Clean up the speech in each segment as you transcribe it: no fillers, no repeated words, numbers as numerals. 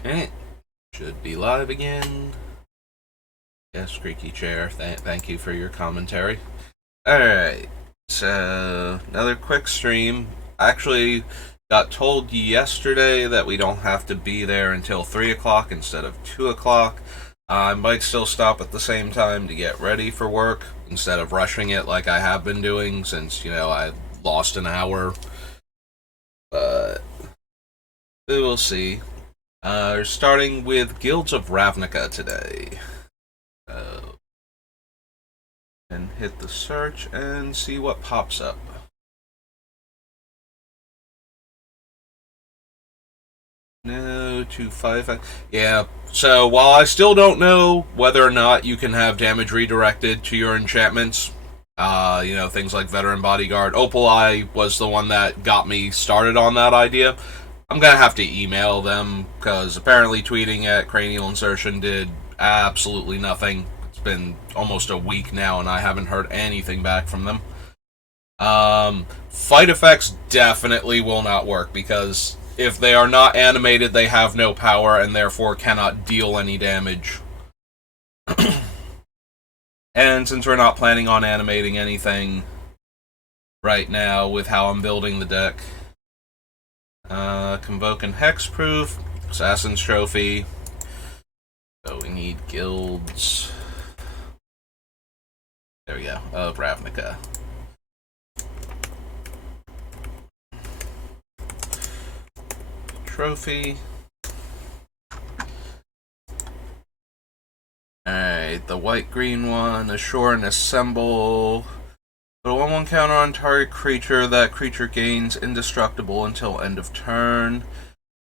Okay, should be live again. Yes, Creaky Chair, thank you for your commentary. Alright, so another quick stream. Actually, got told yesterday that we don't have to be there until 3 o'clock instead of 2 o'clock. I might still stop at the same time to get ready for work instead of rushing it like I have been doing since, I lost an hour. But we will see. We're starting with Guilds of Ravnica today. And hit the search and see what pops up. No, 255. Yeah, so while I still don't know whether or not you can have damage redirected to your enchantments, things like Veteran Bodyguard, Opal Eye was the one that got me started on that idea. I'm gonna have to email them, because apparently tweeting at Cranial Insertion did absolutely nothing. It's been almost a week now, and I haven't heard anything back from them. Fight effects definitely will not work, because if they are not animated, they have no power, and therefore cannot deal any damage. And since we're not planning on animating anything right now with how I'm building the deck, Convoke and Hexproof, Assassin's Trophy. So we need guilds. There we go, of Ravnica. Trophy. Alright, the white-green one, Assure and Assemble. Put a 1/1 counter on target creature. That creature gains indestructible until end of turn.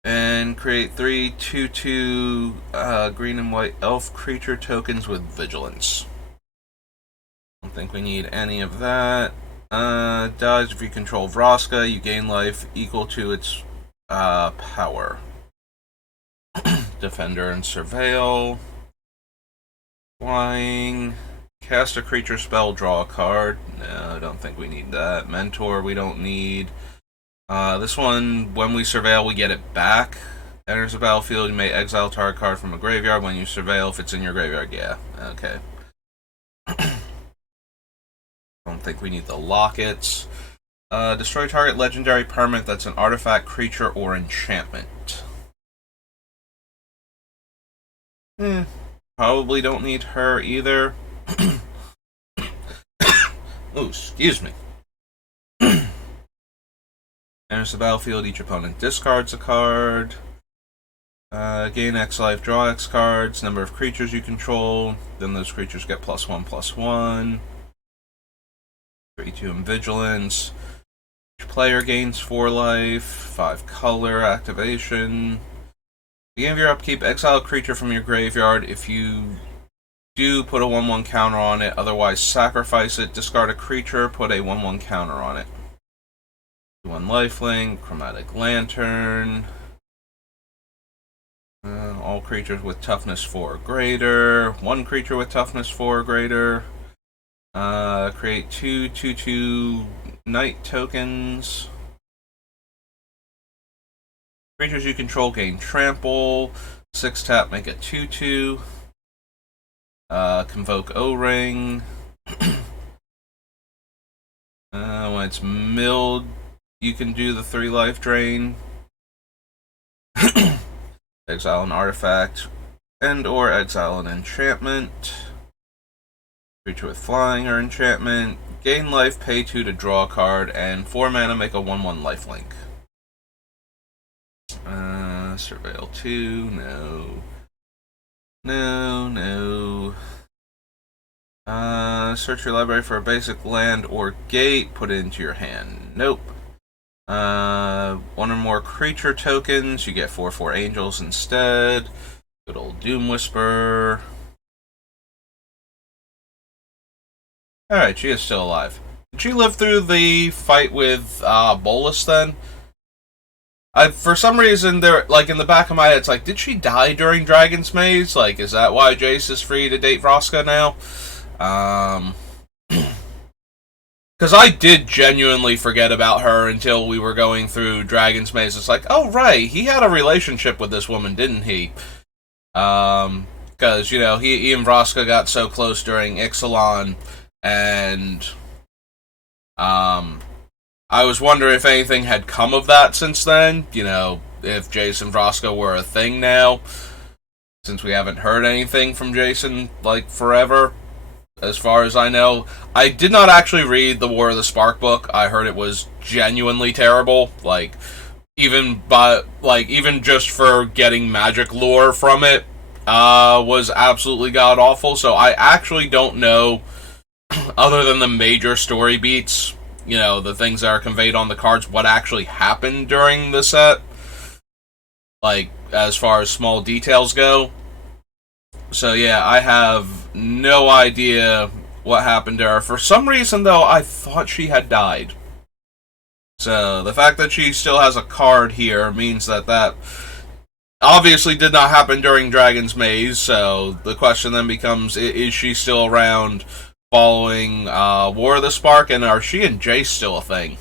And create 3 2/2 green and white elf creature tokens with vigilance. Don't think we need any of that. Dies if you control Vraska. You gain life equal to its power. Defender and Surveil. Flying. Cast a creature spell, draw a card. No, I don't think we need that. Mentor, we don't need. This one, when we Surveil, we get it back. Enters the battlefield, you may exile target card from a graveyard. When you Surveil, if it's in your graveyard, yeah. Okay. Don't think we need the lockets. Destroy target legendary permanent that's an artifact, creature, or enchantment. Probably don't need her either. Oh, excuse me. Enters the battlefield, each opponent discards a card. Gain X life, draw X cards. Number of creatures you control. Then those creatures get +1/+1. 3/2 in vigilance. Each player gains 4 life. 5 color activation. Beginning of your upkeep, exile a creature from your graveyard. If you do, put a 1/1 counter on it. Otherwise, sacrifice it. Discard a creature. Put a 1/1 counter on it. 1 lifelink. Chromatic Lantern. All creatures with toughness 4 or greater. 1 creature with toughness 4 or greater. Create 2 2/2 night tokens. Creatures you control gain trample. 6 tap, make it 2/2. Convoke O-Ring. When it's milled, you can do the 3 life drain. Exile an artifact and or exile an enchantment. Creature with flying or enchantment. Gain life, pay 2 to draw a card, and 4 mana, make a 1/1 lifelink. Surveil 2, no. No. Search your library for a basic land or gate, put it into your hand. Nope. 1 or more creature tokens, you get 4/4 angels instead. Good old Doom Whisperer. Alright, she is still alive. Did she live through the fight with Bolus then? For some reason, there, like, in the back of my head, it's like, did she die during Dragon's Maze? Like, is that why Jace is free to date Vraska now? Because I did genuinely forget about her until we were going through Dragon's Maze. It's like, oh, right, he had a relationship with this woman, didn't he? Because, he and Vraska got so close during Ixalan, and, I was wondering if anything had come of that since then. If Jace and Vraska were a thing now, since we haven't heard anything from Jason, like, forever, as far as I know. I did not actually read the War of the Spark book. I heard it was genuinely terrible. Even just for getting magic lore from it, was absolutely god awful. So I actually don't know, other than the major story beats, the things that are conveyed on the cards, what actually happened during the set. As far as small details go. So yeah, I have no idea what happened to her. For some reason, though, I thought she had died. So the fact that she still has a card here means that obviously did not happen during Dragon's Maze. So the question then becomes, is she still around following War of the Spark, and are she and Jace still a thing?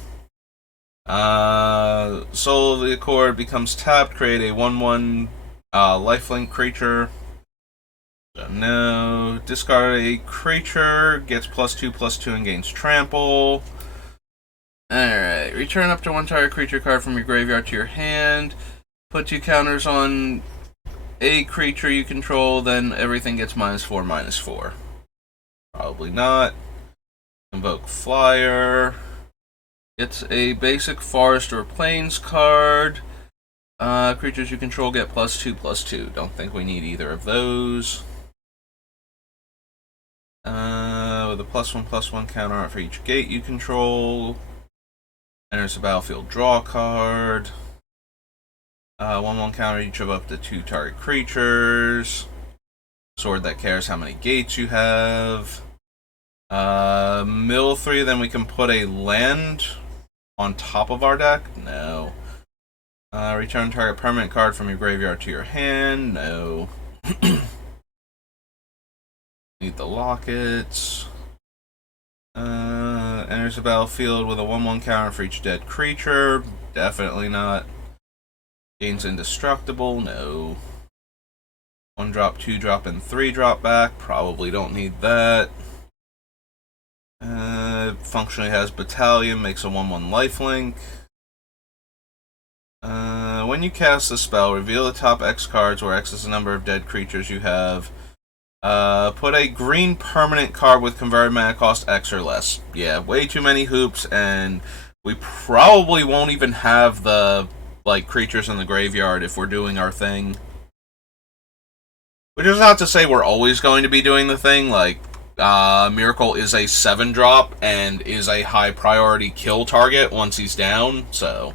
Soul of the Accord becomes tapped, create a 1/1 lifelink creature. No. Discard a creature, gets +2/+2 and gains trample. Alright. Return up to one target creature card from your graveyard to your hand. Put 2 counters on a creature you control, then everything gets -4/-4. Probably not. Invoke Flyer. It's a basic forest or plains card. Creatures you control get +2/+2. Don't think we need either of those. With a +1/+1 counter for each gate you control. Enters the battlefield, draw a card. 1/1 counter each of up to 2 target creatures. Sword that cares how many gates you have. Mill 3, then we can put a land on top of our deck? No. Return target permanent card from your graveyard to your hand? No. Need the lockets. Enters the battlefield with a 1/1 counter for each dead creature? Definitely not. Gains indestructible? No. 1 drop, 2 drop, and 3 drop back? Probably don't need that. Functionally has Battalion, makes a 1/1 lifelink. When you cast the spell, reveal the top X cards, where X is the number of dead creatures you have. Put a green permanent card with converted mana cost X or less. Yeah, way too many hoops, and we probably won't even have the creatures in the graveyard if we're doing our thing. Which is not to say we're always going to be doing the thing. Myrkul is a 7-drop and is a high priority kill target once he's down, so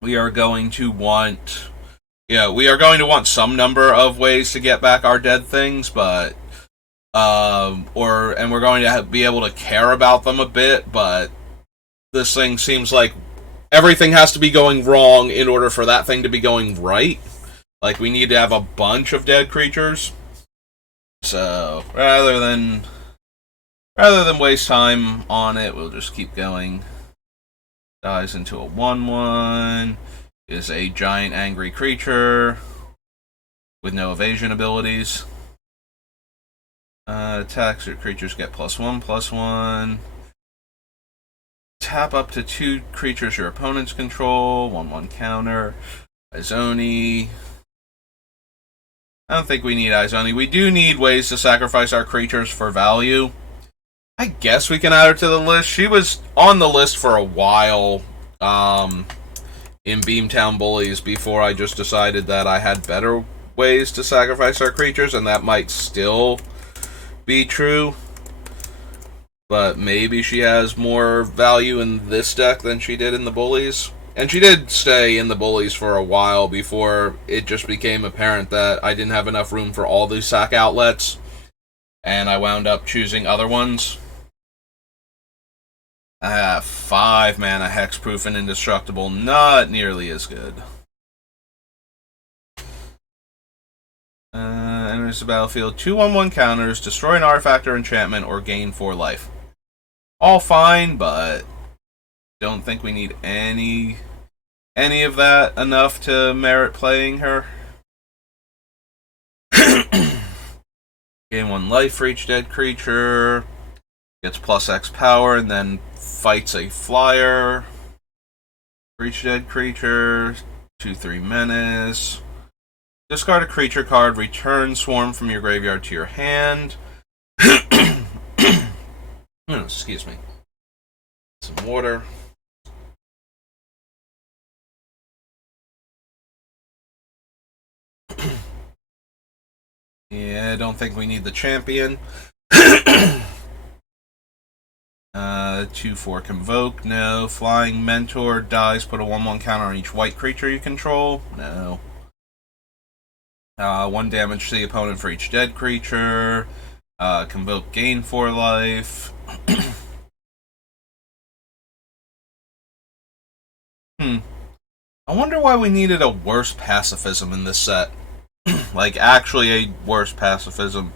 we are going to want some number of ways to get back our dead things, but and we're going to be able to care about them a bit, but this thing seems like everything has to be going wrong in order for that thing to be going right. We need to have a bunch of dead creatures. So rather than waste time on it, we'll just keep going. Dies into a 1/1. Is a giant angry creature with no evasion abilities. Attacks your creatures get +1/+1. Tap up to 2 creatures your opponents control. 1/1 counter. Izoni. I don't think we need Izoni. We do need ways to sacrifice our creatures for value. I guess we can add her to the list. She was on the list for a while in Beamtown Bullies before I just decided that I had better ways to sacrifice our creatures, and that might still be true. But maybe she has more value in this deck than she did in the Bullies. And she did stay in the Bullies for a while before it just became apparent that I didn't have enough room for all these sack outlets, and I wound up choosing other ones. 5 mana hexproof and indestructible, not nearly as good. Enters the battlefield, 2/1/1 counters, destroy an artifact or enchantment, or gain 4 life. all fine, but don't think we need any of that enough to merit playing her. Gain 1 life for each dead creature. Gets plus X power and then fights a flyer for each dead creature. 2/3 menace. Discard a creature card. Return Swarm from your graveyard to your hand. Excuse me. Some water. Yeah, I don't think we need the champion. 2/4 Convoke, no. Flying Mentor dies, put a 1/1 counter on each white creature you control, no. 1 damage to the opponent for each dead creature. Convoke, gain 4 life. I wonder why we needed a worse pacifism in this set. Like, actually a worse pacifism.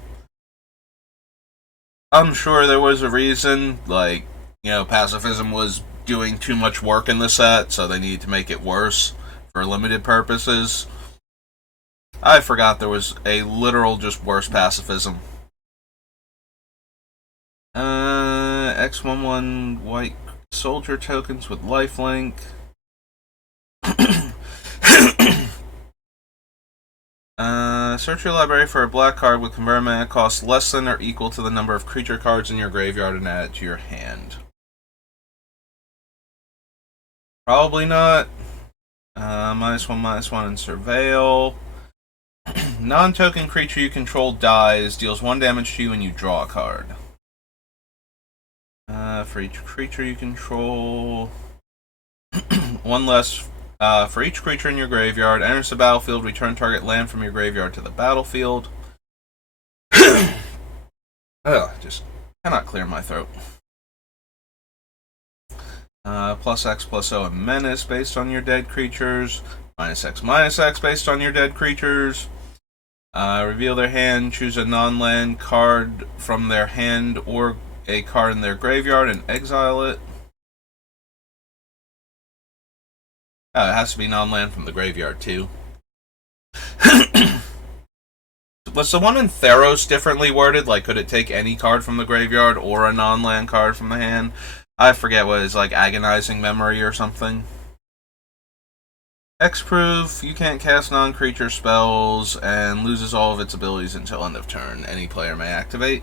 I'm sure there was a reason, like, pacifism was doing too much work in the set, so they needed to make it worse for limited purposes. I forgot there was a literal just worse pacifism. X11 white soldier tokens with lifelink. Search your library for a black card with convert mana cost less than or equal to the number of creature cards in your graveyard and add it to your hand. Probably not. -1/-1 and Surveil. Non-token creature you control dies, deals 1 damage to you, and you draw a card. For each creature you control, 1 less. For each creature in your graveyard, enters the battlefield, return target land from your graveyard to the battlefield. Just cannot clear my throat. Plus X plus O and menace based on your dead creatures. -X based on your dead creatures. Reveal their hand, choose a non-land card from their hand or a card in their graveyard and exile it. It has to be non-land from the graveyard, too. Was the one in Theros differently worded? Like, could it take any card from the graveyard or a non-land card from the hand? I forget what it is, like Agonizing Memory or something. Hexproof, you can't cast non-creature spells and loses all of its abilities until end of turn. Any player may activate.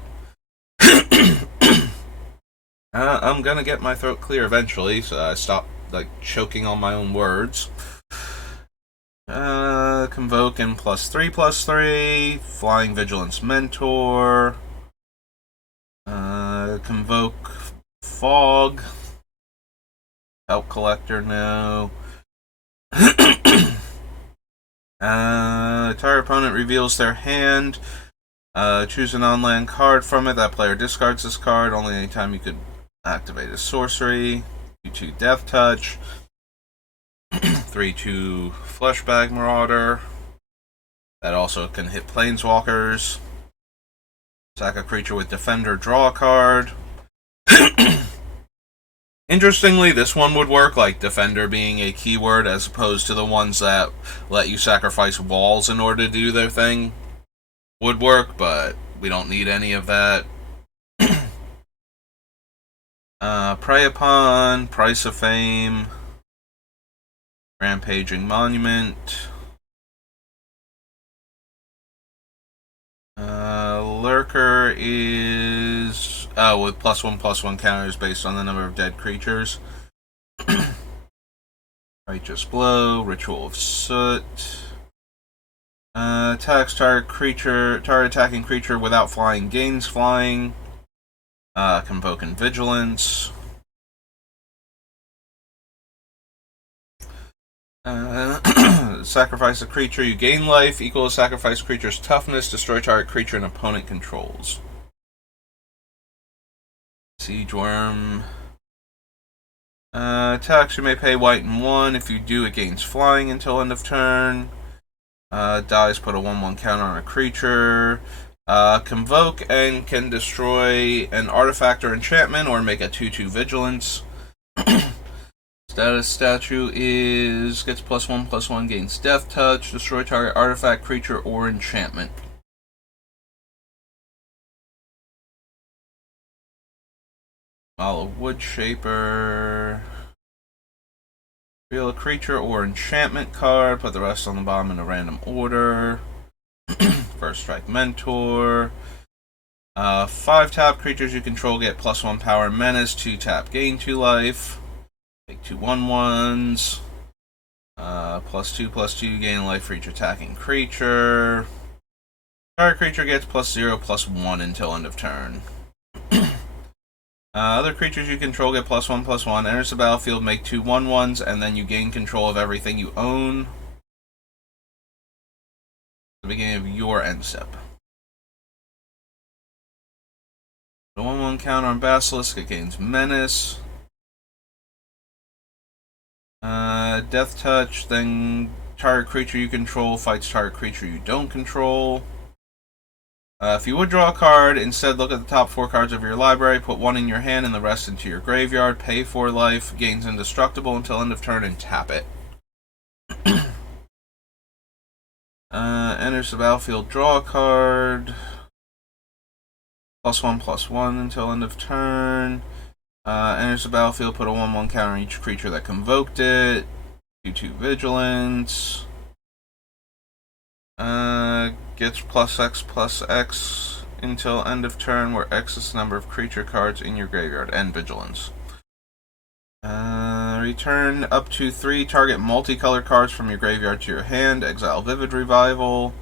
I'm gonna get my throat clear eventually, so I stop choking on my own words. Convoke and +3/+3. Flying Vigilance Mentor. Convoke Fog. Help Collector, no. Target opponent reveals their hand. Choose a non-land card from it. That player discards this card. Only anytime you could activate a sorcery. 2/2 Death Touch. 3/2 Fleshbag Marauder. That also can hit Planeswalkers. Sack a creature with Defender, draw a card. Interestingly, this one would work, like Defender being a keyword, as opposed to the ones that let you sacrifice walls in order to do their thing. Would work, but we don't need any of that. Prey Upon, Price of Fame, Rampaging Monument, Lurker is with +1/+1 counters based on the number of dead creatures. Righteous Blow, Ritual of Soot. Attacks target attacking creature without flying gains flying. Convoking Vigilance. Sacrifice a creature, you gain life, equal to sacrifice creature's toughness, destroy target creature an opponent controls. Siege Worm. Attacks, you may pay white and 1. If you do, it gains flying until end of turn. Dies, put a 1/1 counter on a creature. Convoke and can destroy an artifact or enchantment or make a 2/2 vigilance. Status statue is gets +1/+1, gains death touch, destroy target artifact, creature, or enchantment. Follow Wood Shaper. Reveal a creature or enchantment card, put the rest on the bottom in a random order. First Strike Mentor. 5-tap creatures you control get +1 power menace, 2-tap gain 2 life. Make 2 1/1s. +2/+2 gain life for each attacking creature. Target creature gets +0/+1 until end of turn. Other creatures you control get +1/+1. Enters the battlefield, make 2 1/1s, and then you gain control of everything you own. At the beginning of your end step. The 1/1 counter on Basilisk, it gains Menace. Death Touch, then target creature you control fights target creature you don't control. If you would draw a card, instead look at the top 4 cards of your library, put 1 in your hand and the rest into your graveyard, pay 4 life, gains indestructible until end of turn, and tap it. Enters the battlefield, draw a card. +1/+1 until end of turn. Enters the battlefield, put a 1/1 counter on each creature that convoked it. 2/2 vigilance. Gets +X/+X until end of turn, where X is the number of creature cards in your graveyard, and vigilance. Return up to 3 target multicolored cards from your graveyard to your hand. Exile Vivid Revival.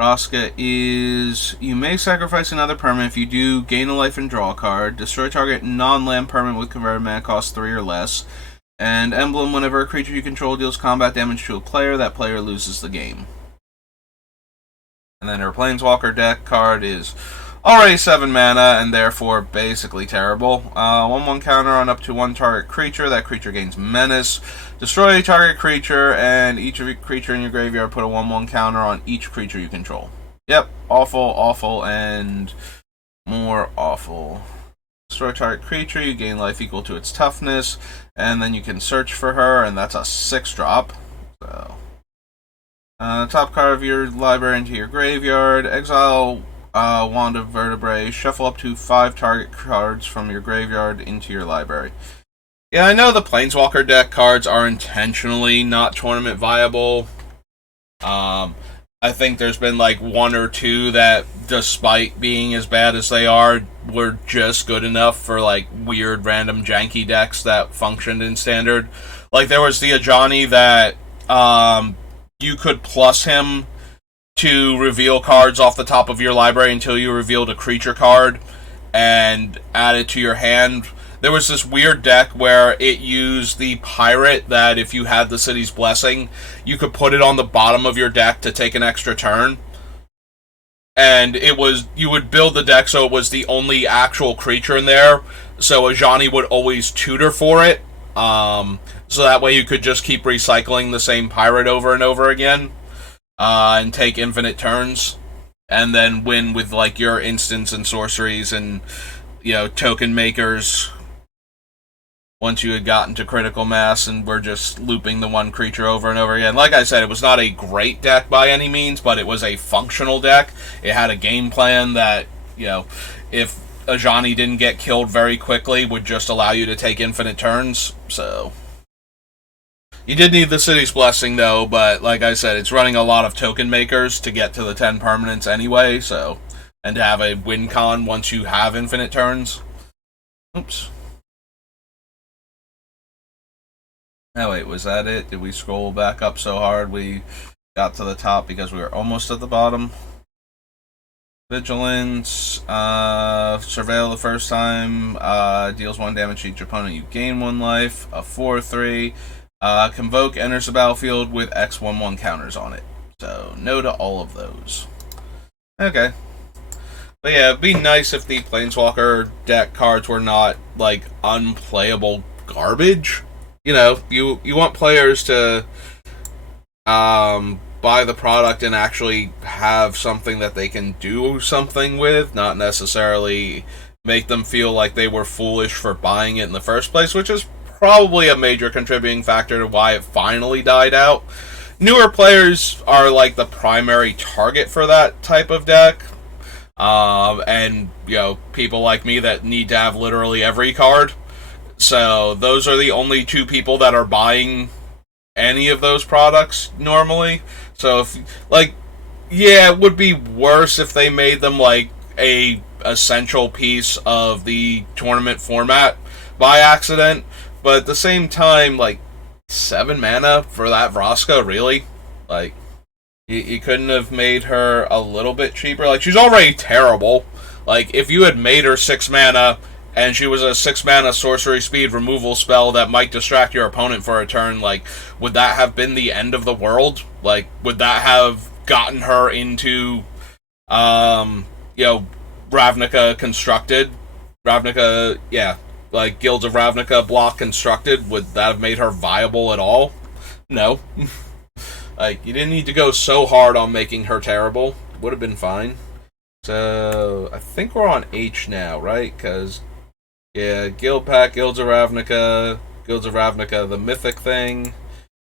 Vraska is, you may sacrifice another permanent. If you do, gain a life and draw a card. Destroy target non-land permanent with converted mana cost 3 or less. And Emblem, whenever a creature you control deals combat damage to a player, that player loses the game. And then her Planeswalker deck card is already 7 mana, and therefore basically terrible. 1/1 counter on up to 1 target creature. That creature gains Menace. Destroy a target creature, and each of your creature in your graveyard put a 1/1 counter on each creature you control. Yep, awful, awful, and more awful. Destroy target creature, you gain life equal to its toughness, and then you can search for her, and that's a 6-drop. So, top card of your library into your graveyard. Exile Wand of Vertebrae. Shuffle up to 5 target cards from your graveyard into your library. Yeah, I know the Planeswalker deck cards are intentionally not tournament viable. I think there's been like 1 or 2 that, despite being as bad as they are, were just good enough for like weird random janky decks that functioned in Standard. Like there was the Ajani that you could plus him to reveal cards off the top of your library until you revealed a creature card and add it to your hand. There was this weird deck where it used the pirate that if you had the City's Blessing, you could put it on the bottom of your deck to take an extra turn. And it was, you would build the deck so it was the only actual creature in there, so Ajani would always tutor for it. So that way you could just keep recycling the same pirate over and over again. And take infinite turns. And then win with like your instants and sorceries and, you know, token makers. Once you had gotten to critical mass and were just looping the one creature over and over again. Like I said, it was not a great deck by any means, but it was a functional deck. It had a game plan that, you know, if Ajani didn't get killed very quickly, would just allow you to take infinite turns. So you did need the City's Blessing, though, but like I said, it's running a lot of token makers to get to the 10 permanents anyway, so, and to have a win con once you have infinite turns. Oops. Oh wait, was that it? Did we scroll back up so hard we got to the top because we were almost at the bottom? Vigilance, Surveil the first time, deals 1 damage to each opponent, you gain 1 life, a 4/3. Convoke enters the battlefield with X/1/1 counters on it. So, no to all of those. Okay. But yeah, it'd be nice if the Planeswalker deck cards were not, like, unplayable garbage. You know, you want players to buy the product and actually have something that they can do something with, not necessarily make them feel like they were foolish for buying it in the first place, which is probably a major contributing factor to why it finally died out. Newer players are like the primary target for that type of deck. And, people like me that need to have literally every card. So those are the only two people that are buying any of those products normally. So if, it would be worse if they made them like a essential piece of the tournament format by accident. But at the same time, 7 mana for that Vraska, really? You couldn't have made her a little bit cheaper? She's already terrible. If you had made her 6 mana and she was a 6 mana sorcery speed removal spell that might distract your opponent for a turn, would that have been the end of the world? Would that have gotten her into, Ravnica constructed? Ravnica, yeah. Guilds of Ravnica block constructed? Would that have made her viable at all? No. You didn't need to go so hard on making her terrible. Would have been fine. So, I think we're on H now, right? Because, Guild Pack, Guilds of Ravnica, the Mythic thing.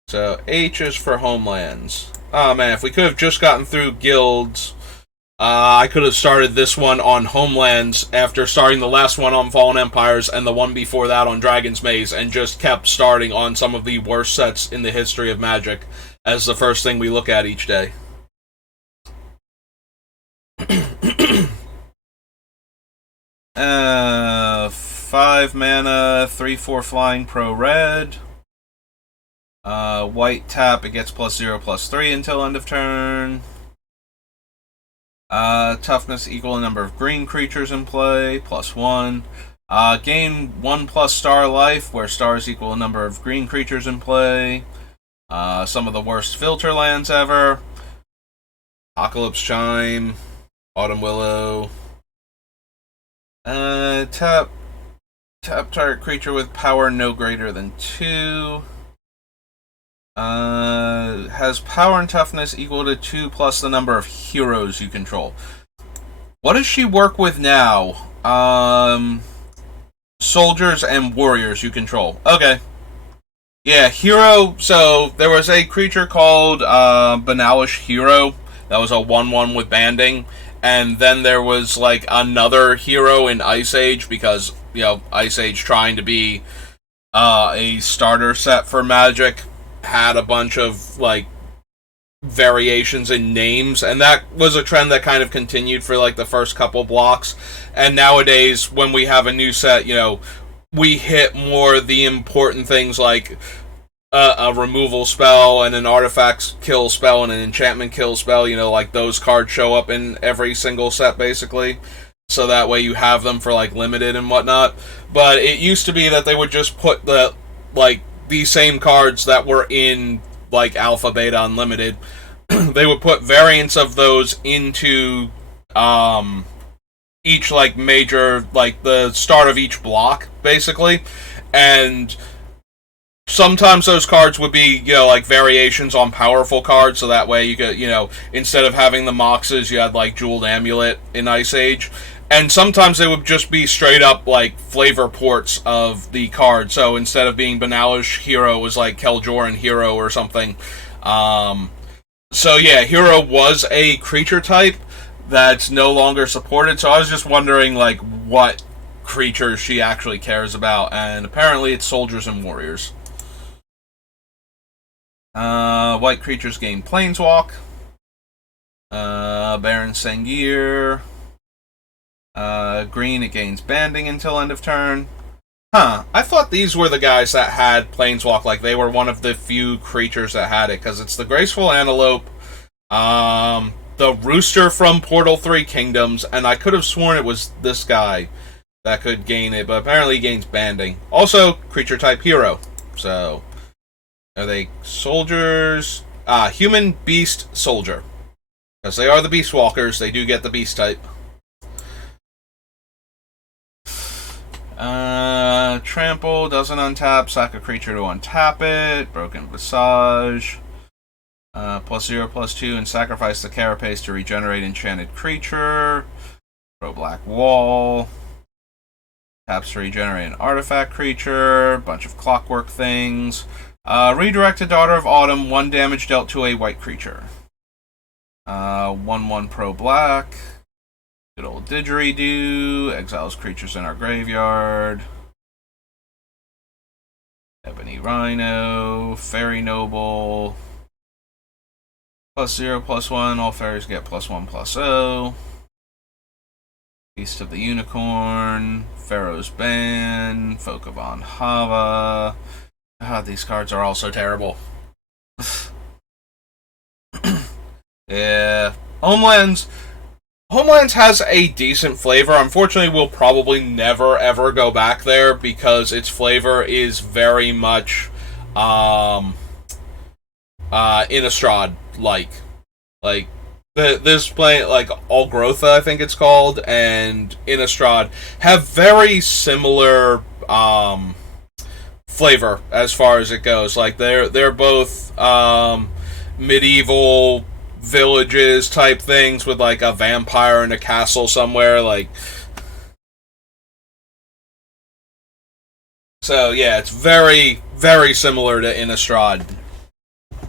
So, H is for Homelands. Oh man, if we could have just gotten through Guilds, I could have started this one on Homelands after starting the last one on Fallen Empires and the one before that on Dragon's Maze, and just kept starting on some of the worst sets in the history of Magic as the first thing we look at each day. 5 mana, 3/4 flying pro red. White tap, it gets +0/+3 until end of turn. Toughness equal to number of green creatures in play, +1. Gain 1+ star life, where stars equal to number of green creatures in play. Some of the worst filter lands ever. Apocalypse Chime, Autumn Willow. Tap target creature with power no greater than 2. Has power and toughness equal to 2 plus the number of heroes you control. What does she work with now? Soldiers and warriors you control. Okay. Yeah, hero. So there was a creature called Banalish Hero that was a 1/1 with banding, and then there was another hero in Ice Age because Ice Age trying to be a starter set for Magic had a bunch of variations in names, and that was a trend that kind of continued for the first couple blocks. And nowadays, when we have a new set, we hit more the important things like a removal spell and an artifact kill spell and an enchantment kill spell. Those cards show up in every single set basically, so that way you have them for limited and whatnot. But it used to be that they would just put the same cards that were in Alpha, Beta, Unlimited. They would put variants of those into each major the start of each block basically, and sometimes those cards would be variations on powerful cards, so that way you could instead of having the Moxes you had Jeweled Amulet in Ice Age. And sometimes they would just be straight up flavor ports of the card. So instead of being Banalish Hero, it was Keljoran Hero or something. So yeah, Hero was a creature type that's no longer supported. So I was just wondering what creatures she actually cares about, and apparently it's soldiers and warriors. White creatures gain Planeswalk. Baron Sengir. Green, it gains banding until end of turn. Huh, I thought these were the guys that had Planeswalk, they were one of the few creatures that had it, because it's the Graceful Antelope, the Rooster from Portal 3 Kingdoms, and I could have sworn it was this guy that could gain it, but apparently he gains banding. Also, creature type hero. So, are they soldiers? Human, beast, soldier. Because they are the Beast Walkers, they do get the beast type. Trample doesn't untap, sack a creature to untap it. Broken Visage. +0/+2, and sacrifice the carapace to regenerate enchanted creature. Pro black wall. Taps to regenerate an artifact creature. Bunch of clockwork things. Redirected Daughter of Autumn, 1 damage dealt to a white creature. 1/1 pro black. Good old didgeridoo. Exiles creatures in our graveyard. Ebony Rhino. Fairy Noble. +0/+1. All fairies get +1/+0. Feast of the Unicorn. Pharaoh's Ban. Folk of Anhava. These cards are all so terrible. Yeah. Homelands has a decent flavor. Unfortunately, we'll probably never ever go back there because its flavor is very much Innistrad like this play, like Algrotha, I think it's called, and Innistrad have very similar flavor as far as it goes. Like they're both medieval villages type things with like a vampire in a castle somewhere. Like, so yeah, it's very very similar to Innistrad,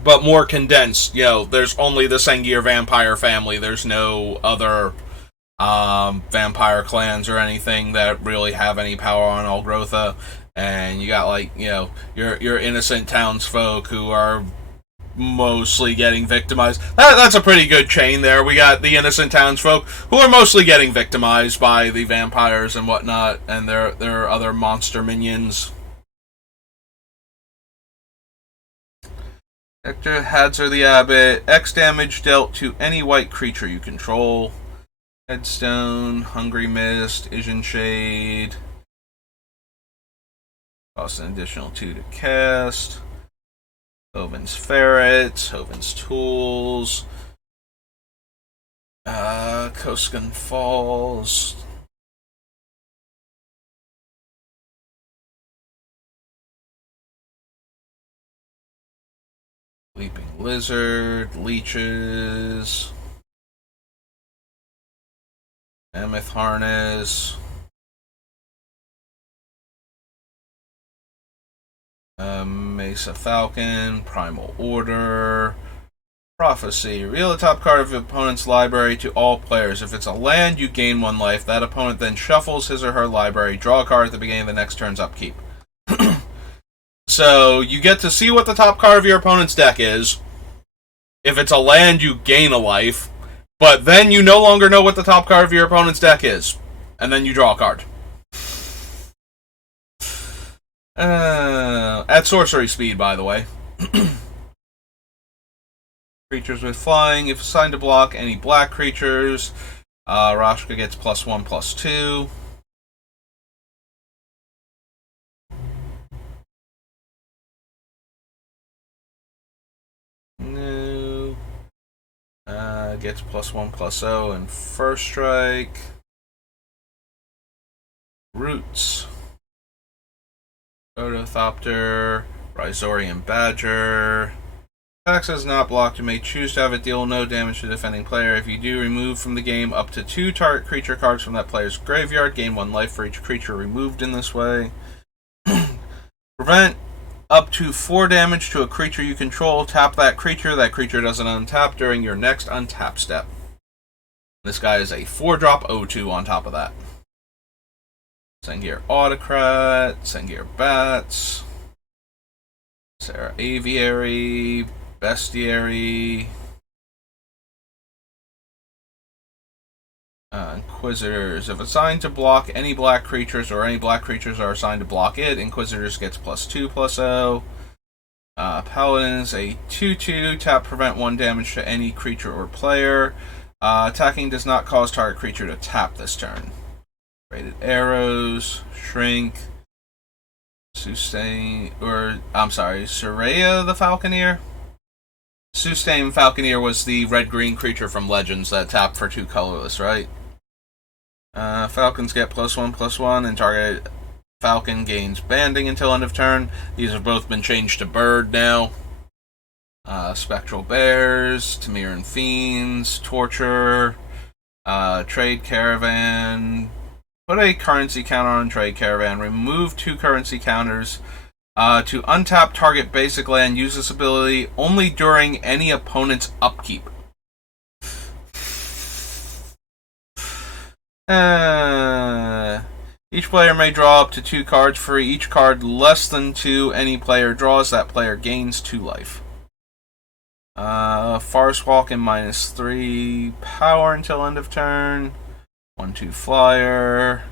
but more condensed. There's only the Sengir vampire family. There's no other vampire clans or anything that really have any power on Algrotha. And you got your innocent townsfolk who are mostly getting victimized. That's a pretty good chain there. We got the innocent townsfolk who are mostly getting victimized by the vampires and whatnot, and their other monster minions. Hector Hadzer the Abbot. X damage dealt to any white creature you control. Headstone, Hungry Mist, Isen Shade. Cost an additional 2 to cast. Hoven's Ferret, Hoven's Tools. Koskan Falls. Leaping Lizard, Leeches. Mammoth Harness. Mesa Falcon, Primal Order, Prophecy. Reveal the top card of the opponent's library to all players. If it's a land, you gain 1 life. That opponent then shuffles his or her library. Draw a card at the beginning of the next turn's upkeep. So you get to see what the top card of your opponent's deck is. If it's a land, you gain a life. But then you no longer know what the top card of your opponent's deck is. And then you draw a card. At sorcery speed, by the way. Creatures with flying. If assigned to block any black creatures, Rashka gets +1/+2. No. Gets +1/+0 and first strike. Roots. Ornithopter, Rhizorian Badger. Tax is not blocked. You may choose to have it deal no damage to the defending player. If you do, remove from the game up to 2 target creature cards from that player's graveyard. Gain 1 life for each creature removed in this way. Prevent up to 4 damage to a creature you control. Tap that creature. That creature doesn't untap during your next untap step. This guy is a 4-drop O2 on top of that. Sengir Autocrat, Sengir Bats, Sarah Aviary, Bestiary, Inquisitors. If assigned to block any black creatures or any black creatures are assigned to block it, Inquisitors gets +2/+0. Paladins, a 2/2, tap prevent 1 damage to any creature or player. Attacking does not cause target creature to tap this turn. Rated Arrows, Shrink, Sustain, Soraya the Falconeer? Sustain Falconeer was the red-green creature from Legends that tapped for 2 colorless, right? Falcons get +1/+1, and target Falcon gains banding until end of turn. These have both been changed to bird now. Spectral Bears, Tamiran Fiends, Torture, Trade Caravan. Put a currency counter on Trade Caravan. Remove 2 currency counters. To untap target basic land, use this ability only during any opponent's upkeep. Each player may draw up to 2 cards. For each card less than 2 any player draws, that player gains 2 life. Forest Walk in -3 power until end of turn. 1/2 flyer.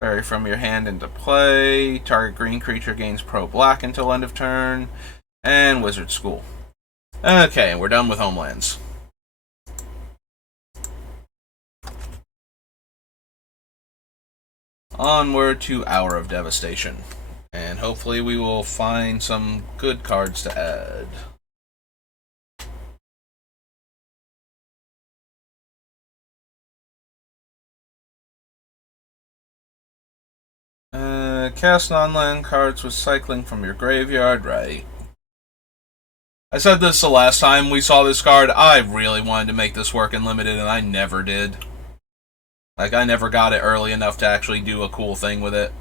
Bury from your hand into play. Target green creature gains pro black until end of turn. And Wizard School. Okay, we're done with homelands. Onward to Hour of Devastation. And hopefully we will find some good cards to add. Cast non-land cards with cycling from your graveyard, right. I said this the last time we saw this card. I really wanted to make this work in Limited, and I never did. Like, I never got it early enough to actually do a cool thing with it.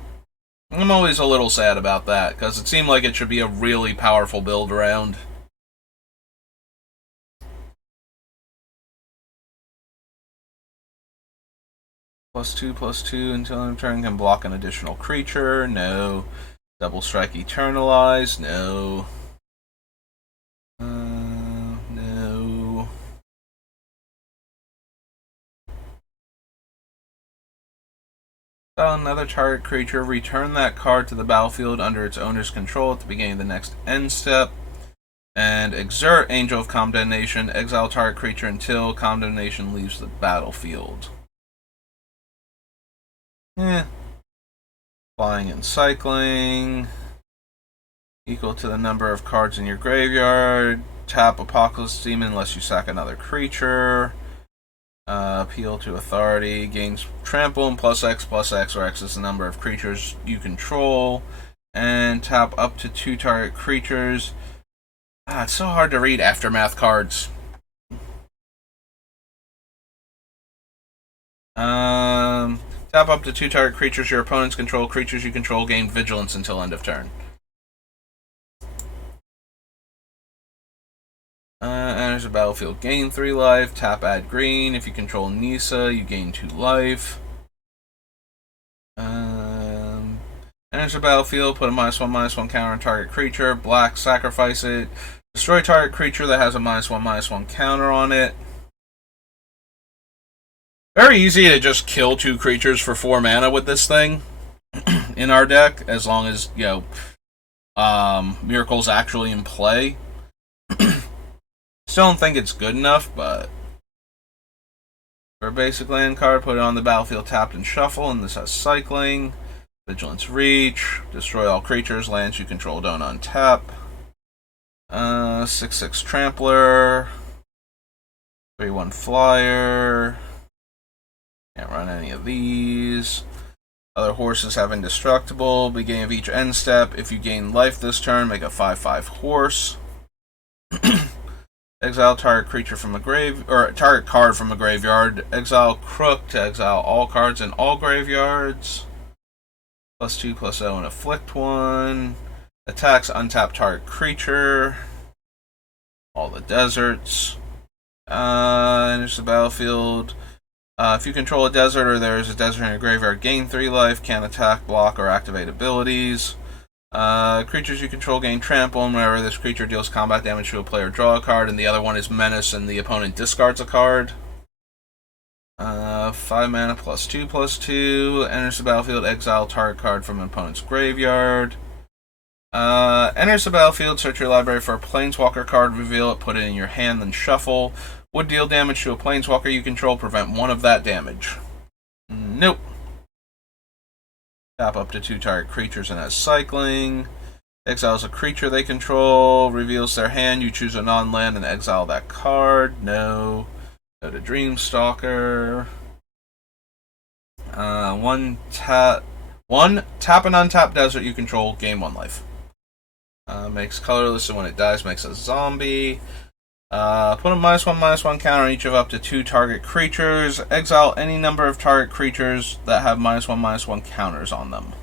I'm always a little sad about that, because it seemed like it should be a really powerful build around. +2/+2 until end of turn can block an additional creature. No. Double Strike Eternalize. No. No. Another target creature. Return that card to the battlefield under its owner's control at the beginning of the next end step. And exert Angel of Condemnation. Exile target creature until Condemnation leaves the battlefield. Flying and cycling. Equal to the number of cards in your graveyard. Tap Apocalypse Demon unless you sack another creature. Appeal to authority. Gains trample and +X, where X is the number of creatures you control. And tap up to 2 target creatures. It's so hard to read Aftermath cards. Tap up to 2 target creatures your opponents control. Creatures you control gain vigilance until end of turn. Enters the battlefield, gain 3 life. Tap, add green. If you control Nisa, you gain 2 life. Enters the battlefield, put a -1/-1 counter on target creature. Black, sacrifice it. Destroy target creature that has a -1/-1 counter on it. Very easy to just kill 2 creatures for 4 mana with this thing in our deck, as long as, you know, Myrkul's actually in play. Still don't think it's good enough, but for a basic land card, put it on the battlefield tapped and shuffle, and this has cycling, vigilance reach, destroy all creatures, lands you control don't untap. 6/6 trampler, 3/1 flyer. Can't run any of these. Other horses have indestructible. Beginning of each end step, if you gain life this turn, make a 5/5 horse. Exile target creature from a grave, or target card from a graveyard. Exile Crook to exile all cards in all graveyards. +2/+0 and afflict 1. Attacks untapped target creature. All the deserts. Enters the battlefield. If you control a desert or there is a desert in your graveyard, gain 3 life, can't attack, block, or activate abilities. Creatures you control gain trample, and whenever this creature deals combat damage to a player, draw a card, and the other one is menace, and the opponent discards a card. 5 mana +2/+2. Enters the battlefield, exile target card from an opponent's graveyard. Enters the battlefield, search your library for a planeswalker card, reveal it, put it in your hand, then shuffle. Would deal damage to a planeswalker you control, prevent 1 of that damage. Nope. Tap up to 2 target creatures and has cycling. Exiles a creature they control, reveals their hand, you choose a non-land and exile that card. No. Go to Dreamstalker. 1 tap and untap desert you control, gain 1 life. Makes colorless, and when it dies, makes a zombie. Put a -1/-1 counter on each of up to 2 target creatures. Exile any number of target creatures that have -1/-1 counters on them.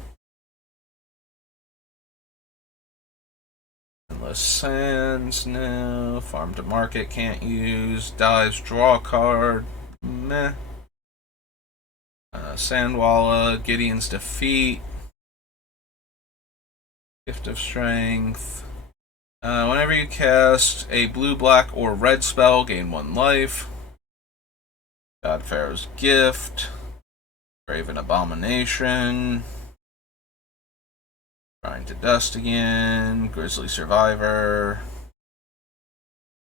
Endless Sands, no. Farm to Market, can't use. Dives, draw a card, meh. Sandwalla, Gideon's Defeat. Gift of Strength. Whenever you cast a blue, black, or red spell, gain 1 life. God Pharaoh's Gift. Graven Abomination. Grind to Dust again. Grizzly Survivor.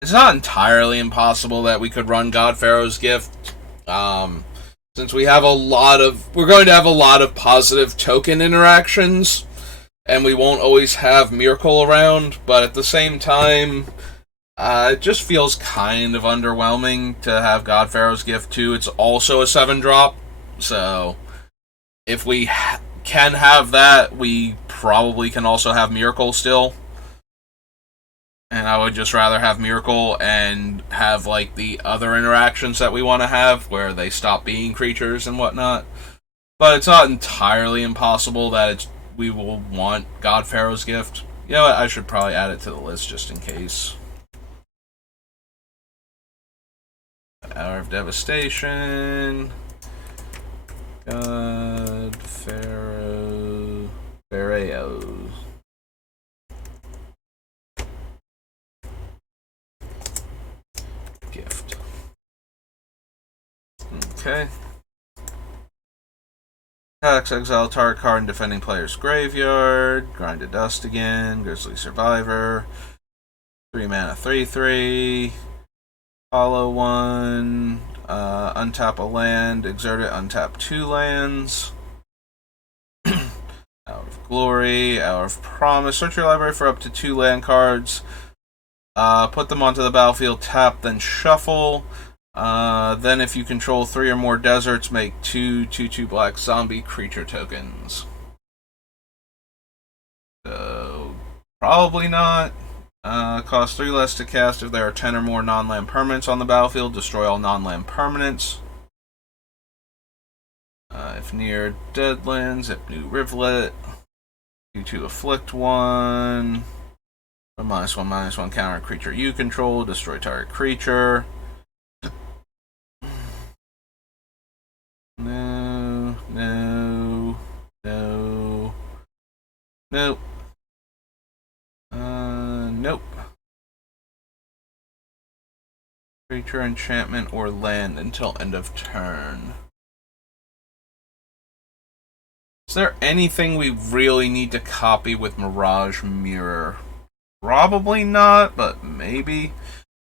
It's not entirely impossible that we could run God Pharaoh's Gift. Since we have we're going to have a lot of positive token interactions, and we won't always have Myrkul around, but at the same time, it just feels kind of underwhelming to have God Pharaoh's Gift too. It's also a 7-drop, so if we can have that, we probably can also have Myrkul still. And I would just rather have Myrkul and have like the other interactions that we want to have, where they stop being creatures and whatnot. But it's not entirely impossible that we will want God Pharaoh's Gift. You know what? I should probably add it to the list just in case. Hour of Devastation. God Pharaoh. Gift. Okay. Tax, exile target card in defending player's graveyard. Grind to Dust again. Grizzly Survivor. 3 mana, 3/3. Follow 1. Untap a land. Exert it. Untap 2 lands. Hour of Glory. Hour of Promise. Search your library for up to 2 land cards. Put them onto the battlefield. Tap, then shuffle. Then if you control 3 or more deserts, make 2/2/2 black zombie creature tokens. So, probably not. Cost 3 less to cast if there are 10 or more non-land permanents on the battlefield. Destroy all non-land permanents. If near deadlands, zip new Rivulet. 2/2 afflict 1. A -1/-1 counter creature you control. Destroy target creature. No. Nope. Nope. Creature, enchantment, or land until end of turn. Is there anything we really need to copy with Mirage Mirror? Probably not, but maybe.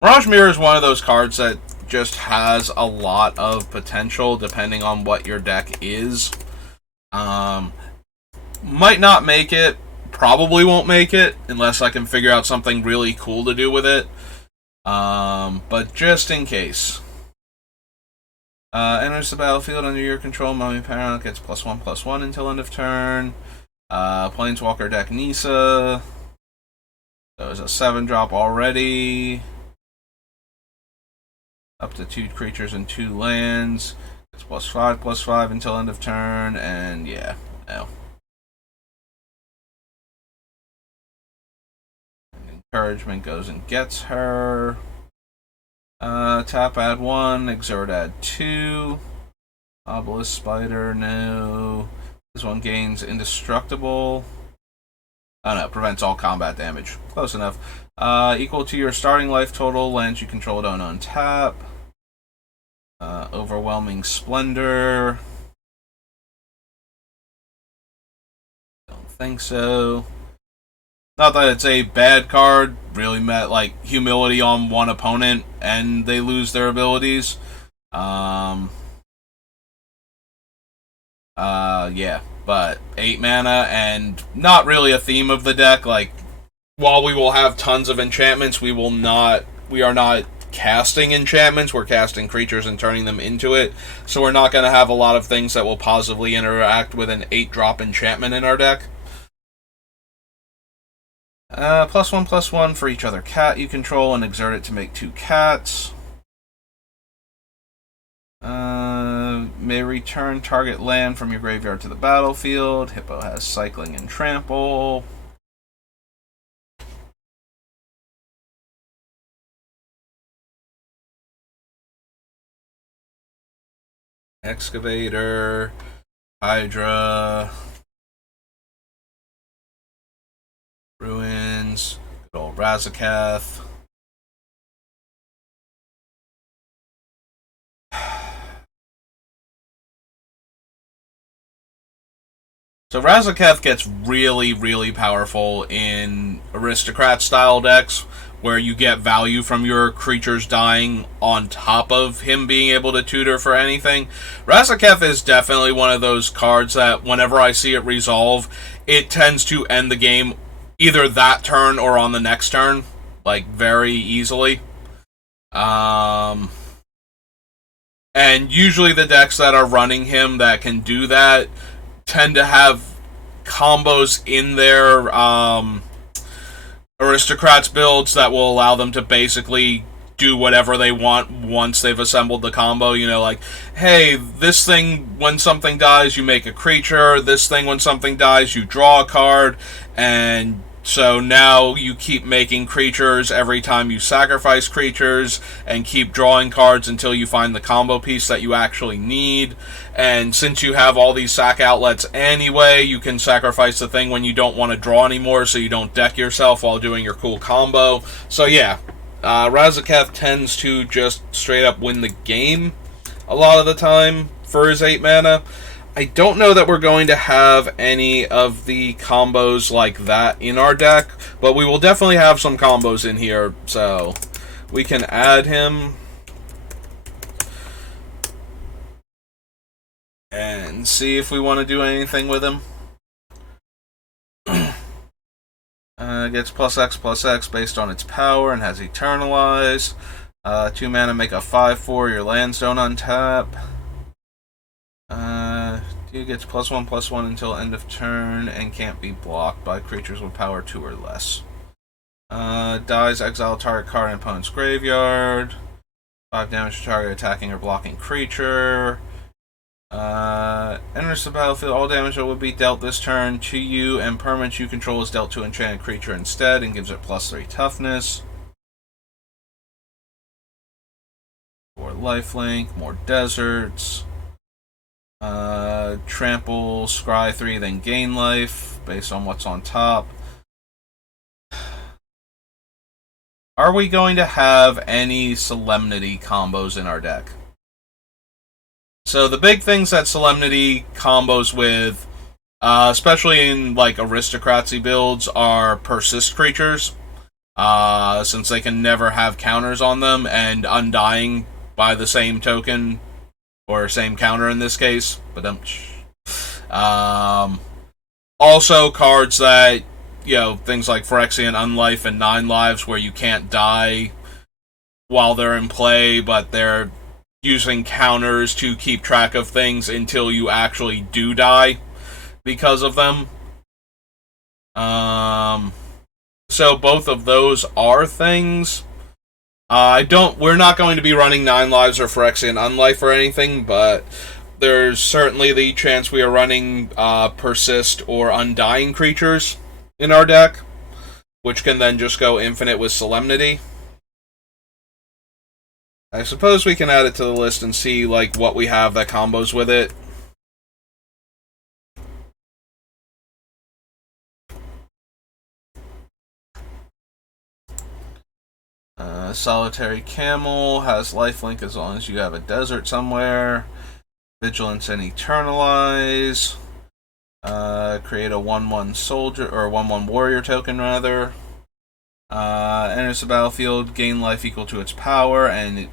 Mirage Mirror is one of those cards that just has a lot of potential depending on what your deck is. Might not make it. Probably won't make it unless I can figure out something really cool to do with it. But just in case. Enters the battlefield under your control. Mummy Paramount gets +1/+1 until end of turn. Planeswalker deck Nisa. There's a 7-drop already. Up to 2 creatures and 2 lands. It's +5/+5 until end of turn. And yeah, no. Encouragement goes and gets her. Tap, add 1. Exert, add 2. Obelisk Spider, no. This one gains indestructible. Oh no, prevents all combat damage. Close enough. Equal to your starting life total. Lands you control don't untap. Overwhelming Splendor. Don't think so. Not that it's a bad card, really met like humility on one opponent and they lose their abilities. Yeah, but 8 mana and not really a theme of the deck. Like, while we will have tons of enchantments, we are not casting enchantments, we're casting creatures and turning them into it. So we're not going to have a lot of things that will positively interact with an 8-drop enchantment in our deck. +1/+1 for each other cat you control and exert it to make 2 cats. May return target land from your graveyard to the battlefield. Hippo has cycling and trample. Excavator, Hydra, Ruins, good old Razakath. So Razakath gets really, really powerful in aristocrat style decks where you get value from your creatures dying on top of him being able to tutor for anything. Razakath is definitely one of those cards that whenever I see it resolve, it tends to end the game either that turn or on the next turn, like very easily. And usually the decks that are running him that can do that tend to have combos in their aristocrats builds that will allow them to basically do whatever they want once they've assembled the combo. You know, like, hey, this thing, when something dies, you make a creature. This thing, when something dies, you draw a card. And so now you keep making creatures every time you sacrifice creatures and keep drawing cards until you find the combo piece that you actually need. And since you have all these sack outlets anyway, you can sacrifice the thing when you don't want to draw anymore so you don't deck yourself while doing your cool combo. So yeah, Razakath tends to just straight up win the game a lot of the time for his 8 mana. I don't know that we're going to have any of the combos like that in our deck, but we will definitely have some combos in here, so we can add him and see if we want to do anything with him. Gets +X/+X based on its power and has Eternalize. 2 mana, make a 5/4, your lands don't untap. He gets +1/+1 until end of turn and can't be blocked by creatures with power 2 or less. Dies, exile target card in opponent's graveyard. 5 damage to target attacking or blocking creature. Enters the battlefield. All damage that would be dealt this turn to you and permanents you control is dealt to enchanted creature instead and gives it +3 toughness. More lifelink, more deserts. Trample, scry 3, then gain life based on what's on top. Are we going to have any Solemnity combos in our deck? So the big things that Solemnity combos with, especially in like aristocracy builds, are persist creatures, since they can never have counters on them, and Undying by the same token, or same counter in this case. But also cards that, you know, things like Phyrexian Unlife and 9 Lives, where you can't die while they're in play, but they're using counters to keep track of things until you actually do die because of them. So both of those are things. We're not going to be running 9 Lives or Phyrexian Unlife or anything, but there's certainly the chance we are running Persist or Undying creatures in our deck, which can then just go infinite with Solemnity. I suppose we can add it to the list and see like what we have that combos with it. Solitary Camel has lifelink as long as you have a desert somewhere. Vigilance and Eternalize. Create a 1/1 soldier, or 1/1 warrior token rather. Enters the battlefield, gain life equal to its power, and it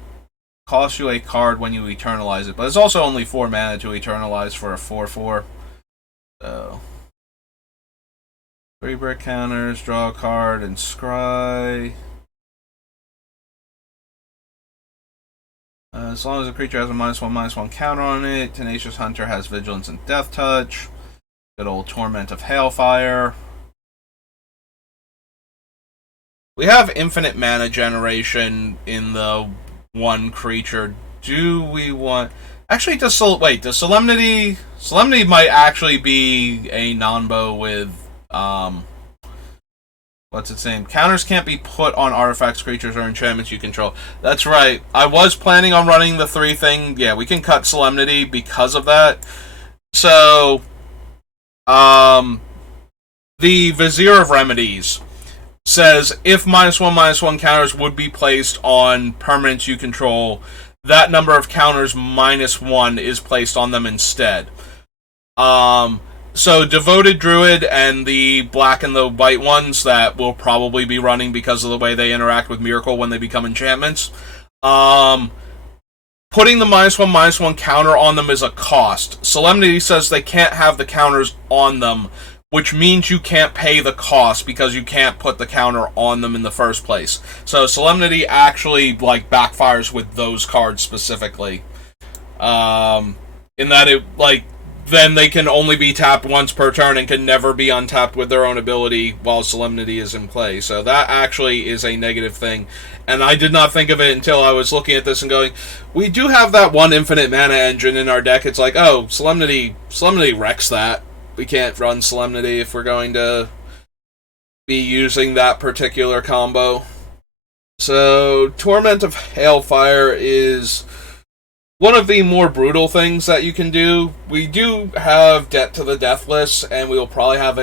costs you a card when you Eternalize it. But it's also only 4 mana to Eternalize for a 4/4. So 3 brick counters, draw a card, and scry. As long as the creature has a -1/-1 counter on it, Tenacious Hunter has Vigilance and Death Touch. Good old Torment of Hailfire. We have infinite mana generation in the one creature. Do we want? Actually, does Solemnity? Solemnity might actually be a non-bow with what's its name? Counters can't be put on artifacts, creatures, or enchantments you control. That's right. I was planning on running the 3 thing. Yeah, we can cut Solemnity because of that. So, the Vizier of Remedies says if -1/-1 counters would be placed on permanents you control, that number of counters -1 is placed on them instead. So Devoted Druid and the black and the white ones that will probably be running because of the way they interact with Myrkul when they become enchantments. Putting the -1/-1 counter on them is a cost. Solemnity says they can't have the counters on them, which means you can't pay the cost because you can't put the counter on them in the first place. So Solemnity actually backfires with those cards specifically. In that then they can only be tapped once per turn and can never be untapped with their own ability while Solemnity is in play. So that actually is a negative thing. And I did not think of it until I was looking at this and going, we do have that one infinite mana engine in our deck. It's like, oh, Solemnity wrecks that. We can't run Solemnity if we're going to be using that particular combo. So Torment of Hailfire is one of the more brutal things that you can do. We do have Debt to the Deathless, and we will probably have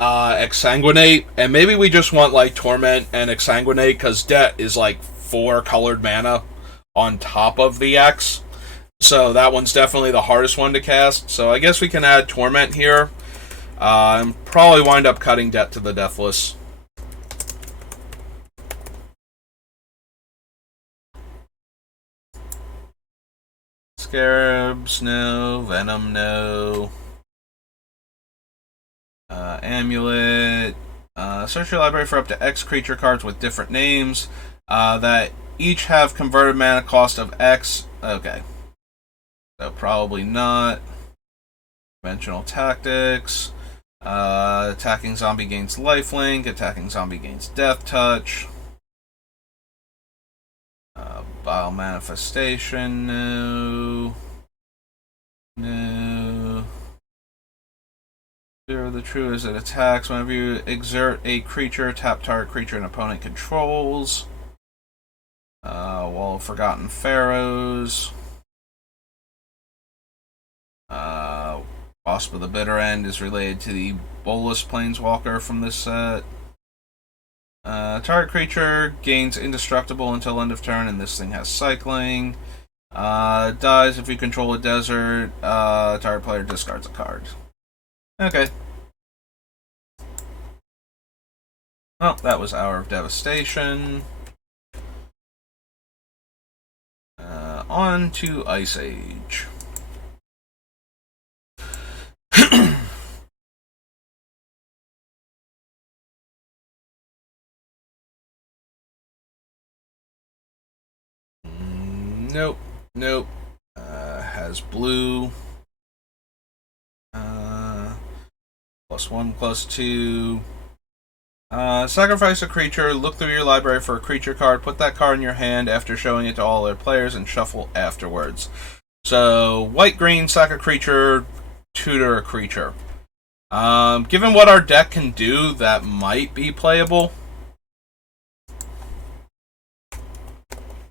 Exsanguinate, and maybe we just want Torment and Exsanguinate, because Debt is 4 colored mana on top of the X. So that one's definitely the hardest one to cast. So I guess we can add Torment here. And probably wind up cutting Debt to the Deathless. Scarabs, no. Venom, no. Amulet. Search your library for up to X creature cards with different names that each have converted mana cost of X. Okay. So probably not. Conventional tactics. Attacking zombie gains lifelink. Attacking zombie gains death touch. Bile manifestation. No. No. Zero the true is it attacks whenever you exert a creature, tap target creature an opponent controls. Wall of Forgotten Pharaohs. Wasp of the Bitter End is related to the Bolus Planeswalker from this set. Target creature gains indestructible until end of turn, and this thing has cycling. Dies if you control a desert. Target player discards a card. Okay. Well, that was Hour of Devastation. On to Ice Age. Nope. Nope. Has blue. +1/+2. Sacrifice a creature, look through your library for a creature card, put that card in your hand after showing it to all other players, and shuffle afterwards. So, white-green, sack a creature, tutor a creature. Given what our deck can do, that might be playable.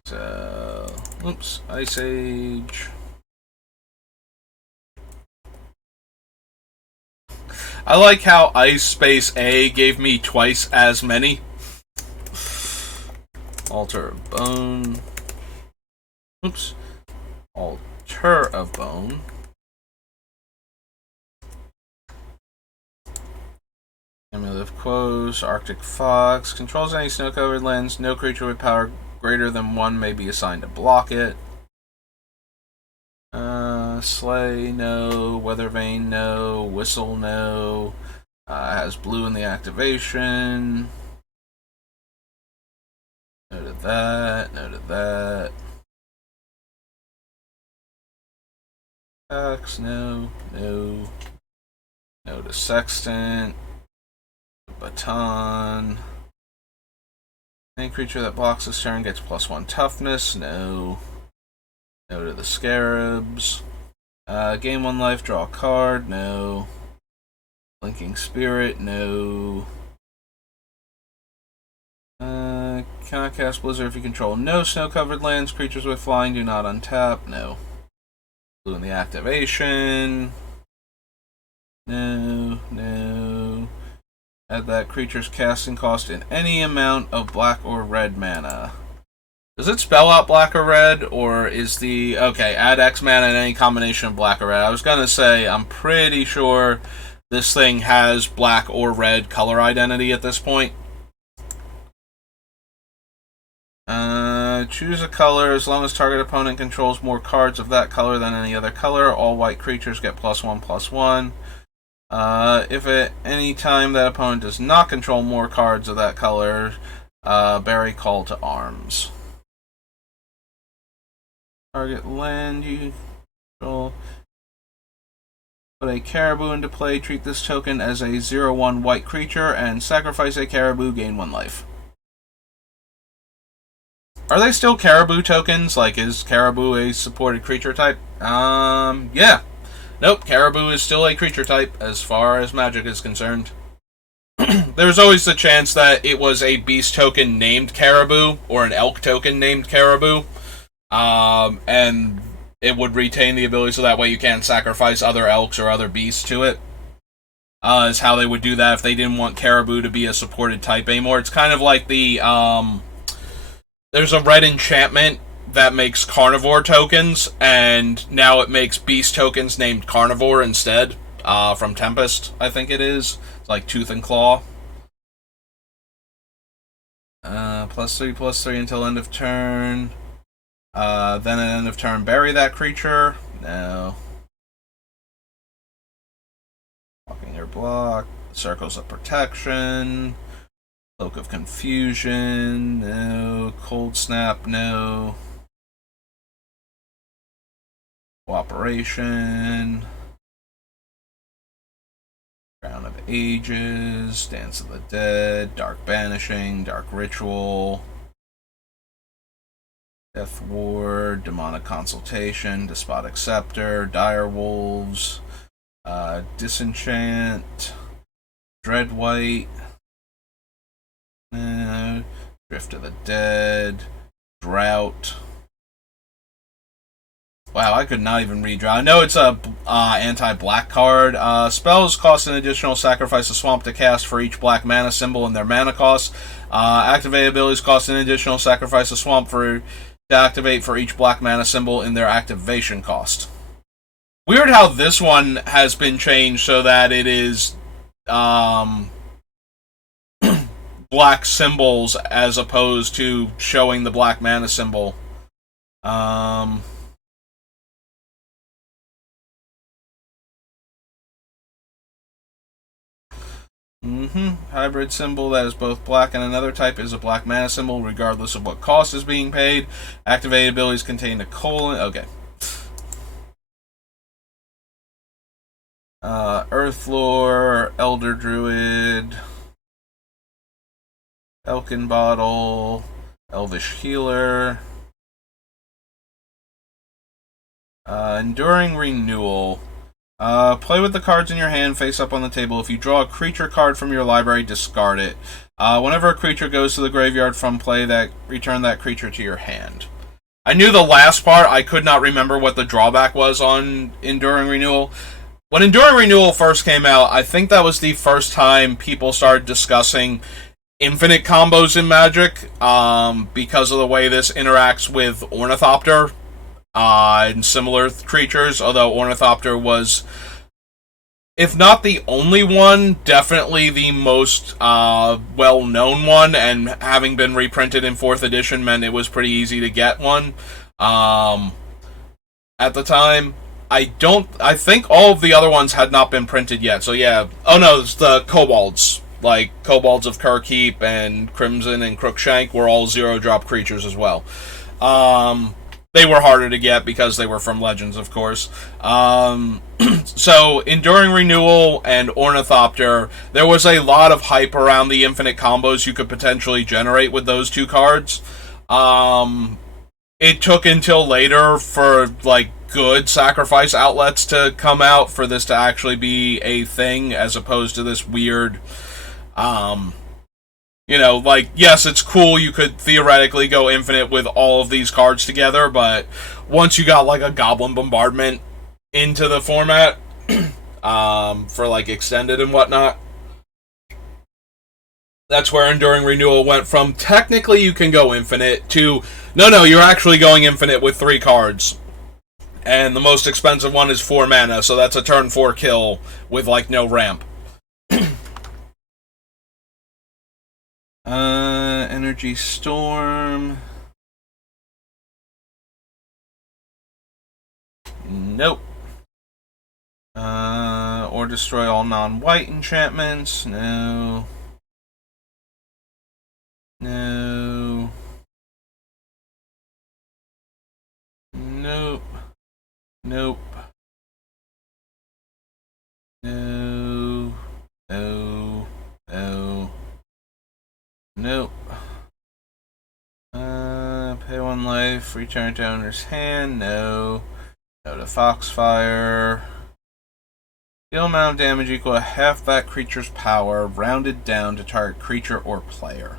So, oops, Ice Age. I like how Ice Space A gave me twice as many. Altar of Bone. Oops. Altar of Bone. Amulet of Quos, Arctic Fox. Controls any snow-covered lands. No creature with power greater than 1 may be assigned to block it. Slay, no. Weathervane, no. Whistle, no. Has blue in the activation. Noted that. Noted that. X, no. No. No to Sextant. Baton. Any creature that blocks this turn gets +1 toughness. No. No to the scarabs. Gain 1 life, draw a card. No. Blinking Spirit. No. Cannot cast Blizzard if you control no snow-covered lands. Creatures with flying do not untap. No. Blue in the activation. No. No. Add that creature's casting cost in any amount of black or red mana. Does it spell out black or red, or is the... Okay, add X mana in any combination of black or red. I was going to say, I'm pretty sure this thing has black or red color identity at this point. Choose a color. As long as target opponent controls more cards of that color than any other color, all white creatures get +1/+1. If at any time that opponent does not control more cards of that color, bury Call to Arms. Target land you control. Put a caribou into play. Treat this token as a 0/1 white creature and sacrifice a caribou, gain 1 life. Are they still caribou tokens? Like, is caribou a supported creature type? Yeah. Nope, caribou is still a creature type as far as Magic is concerned. There's always the chance that it was a beast token named caribou or an elk token named caribou. And it would retain the ability so that way you can't sacrifice other elks or other beasts to it. Is how they would do that if they didn't want caribou to be a supported type anymore. It's kind of like the, there's a red enchantment that makes carnivore tokens, and now it makes beast tokens named carnivore instead, from Tempest, I think it is. It's like Tooth and Claw. +3/+3 until end of turn. Then at end of turn, bury that creature. No. Blocking your block. Circles of Protection. Cloak of Confusion. No. Cold Snap. No. Cooperation. Crown of Ages. Dance of the Dead. Dark Banishing. Dark Ritual. Death Ward. Demonic Consultation. Despotic Scepter. Dire Wolves. Disenchant. Dread White. Drift of the Dead. Drought. Wow, I could not even redraw. I know it's a anti-black card. Spells cost an additional sacrifice a swamp to cast for each black mana symbol and their mana cost. Activate abilities cost an additional sacrifice a swamp to activate for each black mana symbol in their activation cost. Weird how this one has been changed so that it is black symbols as opposed to showing the black mana symbol. Hybrid symbol that is both black and another type is a black mana symbol regardless of what cost is being paid. Activated abilities contain a colon. Okay. Earthlore, Elder Druid, Elkin Bottle, Elvish Healer, Enduring Renewal. Play with the cards in your hand face up on the table. If you draw a creature card from your library, discard it. Whenever a creature goes to the graveyard from play, return that creature to your hand. I knew the last part. I could not remember what the drawback was on Enduring Renewal. When Enduring Renewal first came out, I think that was the first time people started discussing infinite combos in Magic, because of the way this interacts with Ornithopter and similar creatures, although Ornithopter was, if not the only one, definitely the most well-known one, and having been reprinted in 4th edition meant it was pretty easy to get one at the time. I think all of the other ones had not been printed yet, so yeah. Oh no, it's the Kobolds. Like, Kobolds of Kirkheap and Crimson and Crookshank were all 0-drop creatures as well. they were harder to get because they were from Legends, of course. So, Enduring Renewal and Ornithopter, there was a lot of hype around the infinite combos you could potentially generate with those two cards. It took until later for, like, good sacrifice outlets to come out for this to actually be a thing, as opposed to this weird, like, yes, it's cool, you could theoretically go infinite with all of these cards together, but once you got, like, a Goblin Bombardment into the format, for, like, extended and whatnot, that's where Enduring Renewal went from technically you can go infinite to no, you're actually going infinite with 3 cards. And the most expensive one is 4 mana, so that's a turn 4 kill with, like, no ramp. Energy Storm. Nope. Or destroy all non-white enchantments. No. No. Nope. Nope. No. No. No. Nope. Pay 1 life, return to owner's hand. No. No to Foxfire. Deal amount of damage equal to half that creature's power, rounded down to target creature or player.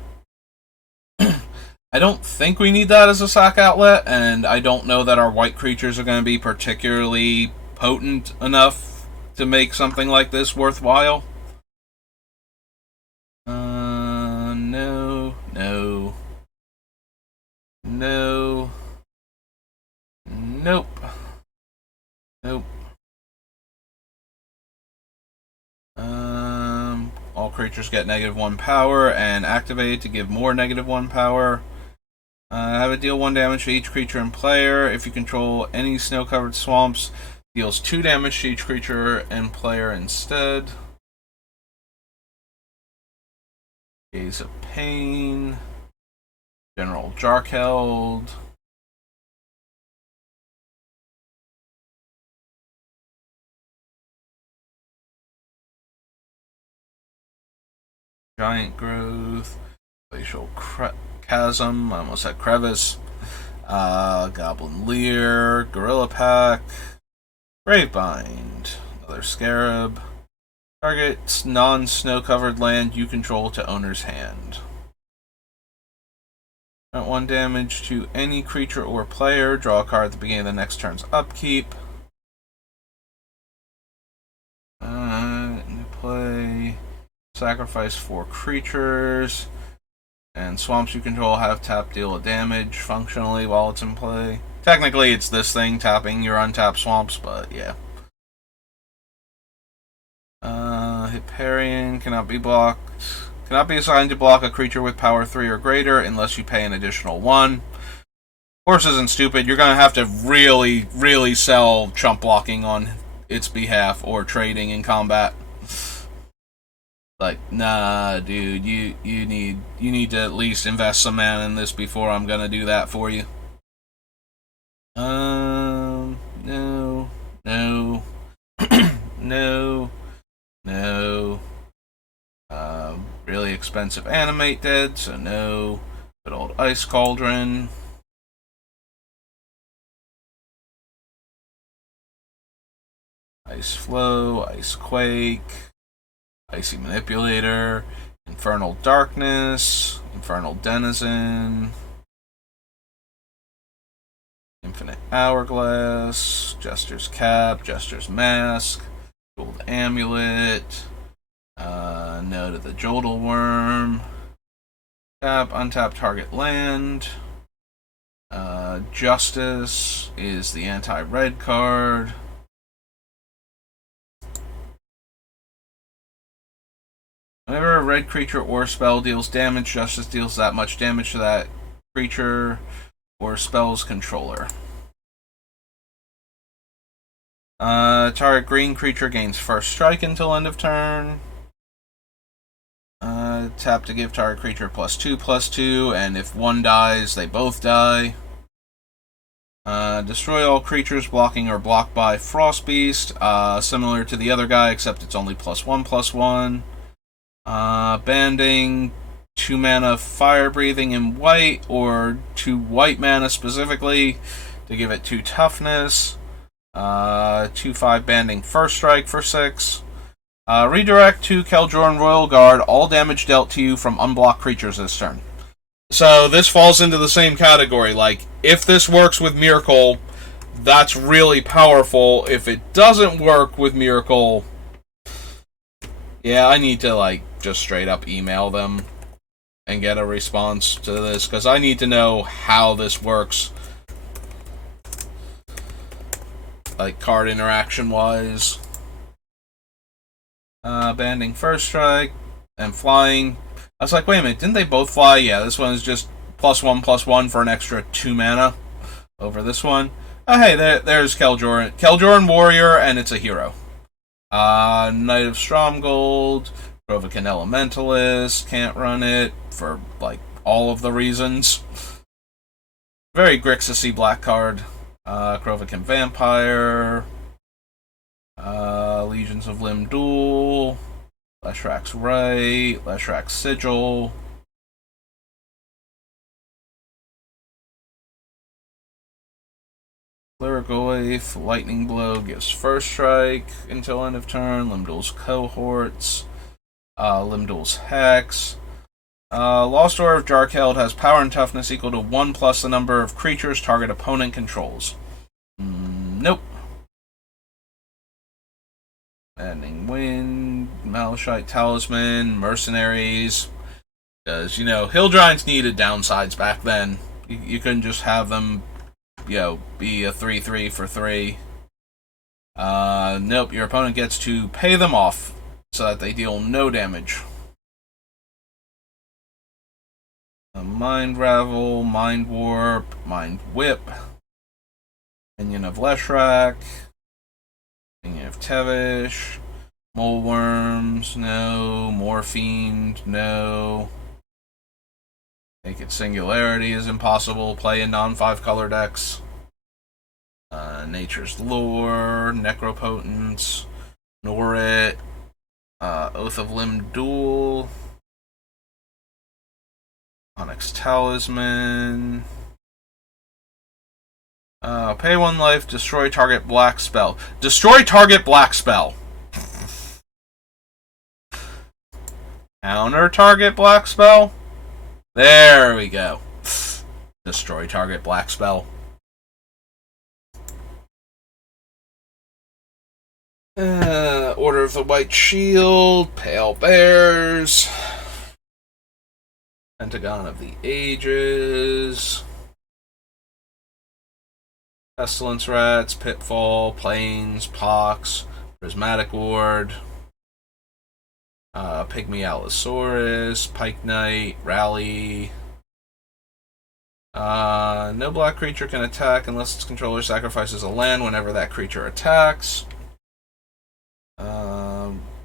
I don't think we need that as a sack outlet, and I don't know that our white creatures are going to be particularly potent enough to make something like this worthwhile. No. No. No. Nope. Nope. All creatures get -1 power and activate to give more -1 power. Have it deal 1 damage to each creature and player. If you control any snow-covered swamps, deals 2 damage to each creature and player instead. Gaze of Pain. General Jarkeld. Giant Growth. Glacial Chasm. I almost said Crevice. Goblin Leer. Gorilla Pack. Gravebind. Another Scarab. Target non-snow-covered land you control to owner's hand. 1 damage to any creature or player. Draw a card at the beginning of the next turn's upkeep. Play. Sacrifice 4 creatures. And swamps you control have tap deal a damage functionally while it's in play. Technically, it's this thing tapping your untapped swamps, but yeah. Hyperion cannot be blocked. Cannot be assigned to block a creature with power 3 or greater unless you pay an additional 1. Of course, isn't stupid. You're going to have to really, really sell chump blocking on its behalf or trading in combat. Like, nah, dude, you need to at least invest some mana in this before I'm gonna do that for you. No, no, no, no. Really expensive Animate Dead, so no. Good old Ice Cauldron. Ice Flow, Ice Quake. Icy Manipulator, Infernal Darkness, Infernal Denizen, Infinite Hourglass, Jester's Cap, Jester's Mask, Gold Amulet, Note of the Jodel Worm, tap, untap target land, Justice is the anti-red card. Whenever a red creature or spell deals damage, Justice deals that much damage to that creature or spell's controller. Target green creature gains first strike until end of turn. Tap to give target creature +2/+2, and if one dies, they both die. Destroy all creatures blocking or blocked by Frost Beast. Similar to the other guy, except it's only +1/+1. Banding 2 mana Fire Breathing in white, or 2 white mana specifically to give it 2 toughness. 2/5 Banding First Strike for 6. Redirect to Keldrorn Royal Guard. All damage dealt to you from unblocked creatures this turn. So this falls into the same category. Like, if this works with Myrkul, that's really powerful. If it doesn't work with Myrkul, yeah, I need to, like, just straight up email them and get a response to this, because I need to know how this works, like, card interaction wise. Banding First Strike and Flying. I was like, wait a minute, didn't they both fly? Yeah, this one is just +1/+1 for an extra 2 mana over this one. Oh, hey, there's Keldrorn. Keldrorn Warrior, and it's a hero. Knight of Stromgold, Krovikan Elementalist, can't run it for, like, all of the reasons. Very Grixis-y black card. Krovikan Vampire, Legions of Limdul, Leshrak's Right, Leshrak's Sigil. Lyrical Waif, Lightning Blow gives First Strike until end of turn. Limdul's Cohorts, Limdul's Hex. Lost Order of Jarkeld has power and toughness equal to 1 plus the number of creatures target opponent controls. Nope. Ending Wind, Malachite Talisman, Mercenaries. Because, Hill Giants needed downsides back then. You couldn't just have them, be a 3/3 for 3. Nope, your opponent gets to pay them off so that they deal no damage. Mind Ravel, Mind Warp, Mind Whip, Minion of Leshrak, Minion of Tevish, Mole Worms, no. Morphine, no. Naked Singularity is impossible. Play in non-5 color decks. Nature's Lore, Necropotence, Norit, Oath of Limdul, Onyx Talisman. Pay 1 life, destroy target black spell. Destroy target black spell. Counter target black spell. There we go. Destroy target black spell. Order of the White Shield, Pale Bears, Pentagon of the Ages, Pestilence Rats, Pitfall, Plains, Pox, Prismatic Ward, Pygmy Allosaurus, Pike Knight, Rally. No black creature can attack unless its controller sacrifices a land whenever that creature attacks.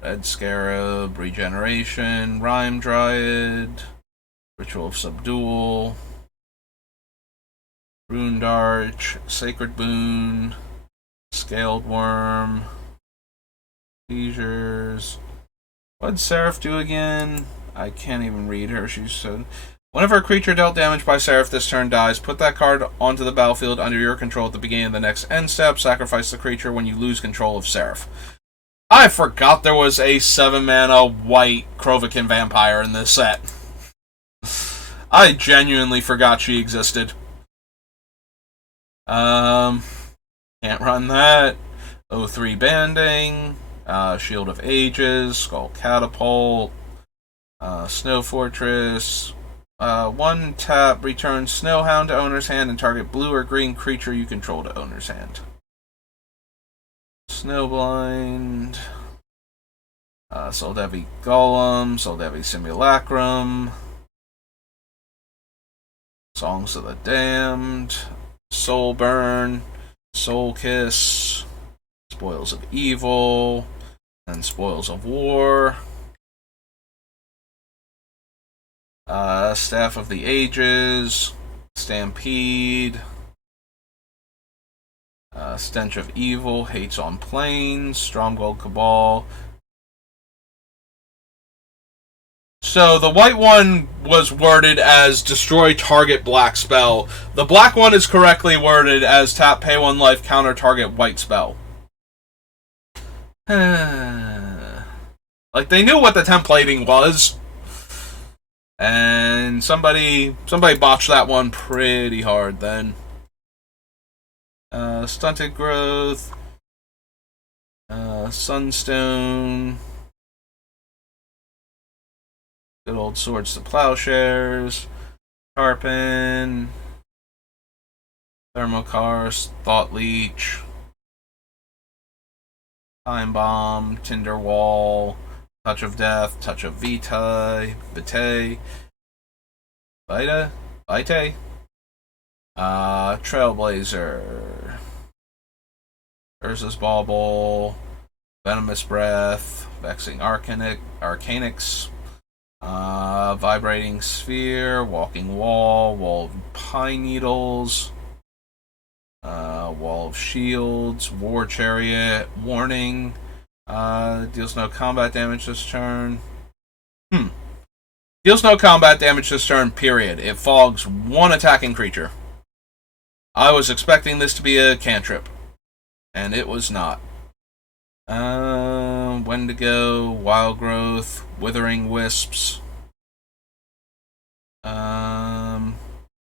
Red Scarab, Regeneration, Rime Dryad, Ritual of Subdual, Rune Darch, Sacred Boon, Scaled Worm, Seizures. What'd Seraph do again? I can't even read her. She said, whenever a creature dealt damage by Seraph this turn dies, put that card onto the battlefield under your control at the beginning of the next end step. Sacrifice the creature when you lose control of Seraph. I forgot there was a 7-mana white Krovikan Vampire in this set. I genuinely forgot she existed. Can't run that. 0/3 Banding, Shield of Ages, Skull Catapult, Snow Fortress. 1 tap, return Snowhound to owner's hand and target blue or green creature you control to owner's hand. Snowblind, Soldevi Golem, Soldevi Simulacrum, Songs of the Damned, Soulburn, Soul Kiss, Spoils of Evil, and Spoils of War. Staff of the Ages, Stampede, Stench of Evil, Hates on Plains, Stronghold Cabal. So the white one was worded as destroy target black spell. The black one is correctly worded as tap pay 1 life counter target white spell. Like they knew what the templating was. And somebody botched that one pretty hard then. Stunted Growth, Sunstone, good old Swords to Plowshares, Sharpen, Thermokarst, Thought Leech, Time Bomb, Tinder Wall, Touch of Death, Touch of Vitae, Trailblazer, Urza's Bauble, Venomous Breath, Vexing Arcanix, Vibrating Sphere, Walking Wall, Wall of Pine Needles, Wall of Shields, War Chariot, Warning, deals no combat damage this turn. Deals no combat damage this turn, period. It fogs 1 attacking creature. I was expecting this to be a cantrip, and it was not. Wendigo, Wild Growth, Withering Wisps,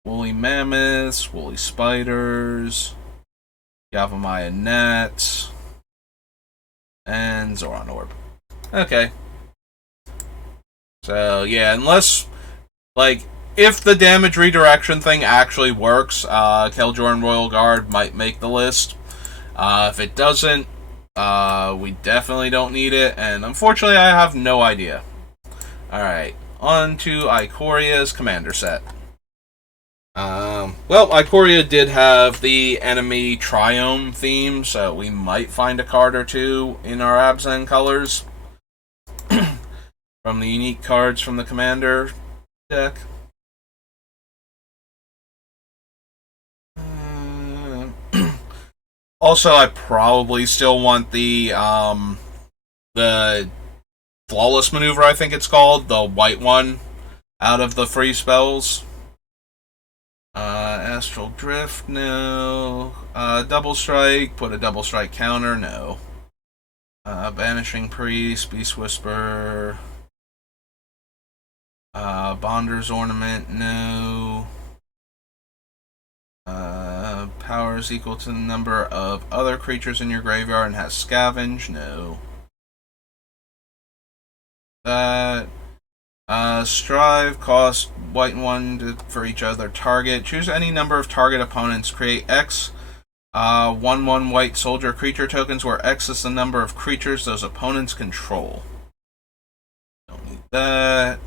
Woolly Mammoths, Woolly Spiders, Yavimaya Gnats, and Zoran Orb. Okay. So, yeah, unless, like, if the damage redirection thing actually works, Keljoran Royal Guard might make the list. If it doesn't, we definitely don't need it, and unfortunately I have no idea. Alright, on to Ikoria's commander set. Well, Ikoria did have the enemy Triome theme, so we might find a card or two in our Abzan colors from the unique cards from the commander deck. Also, I probably still want the Flawless Maneuver, I think it's called, the white one, out of the free spells. Astral Drift, no. Double Strike, put a Double Strike counter, no. Banishing Priest, Beast Whisper, Bonder's Ornament, no. Power is equal to the number of other creatures in your graveyard and has Scavenge, no. That. Strive, cost white and 1 for each other target. Choose any number of target opponents. Create X 1/1 white soldier creature tokens, where X is the number of creatures those opponents control. Don't need that.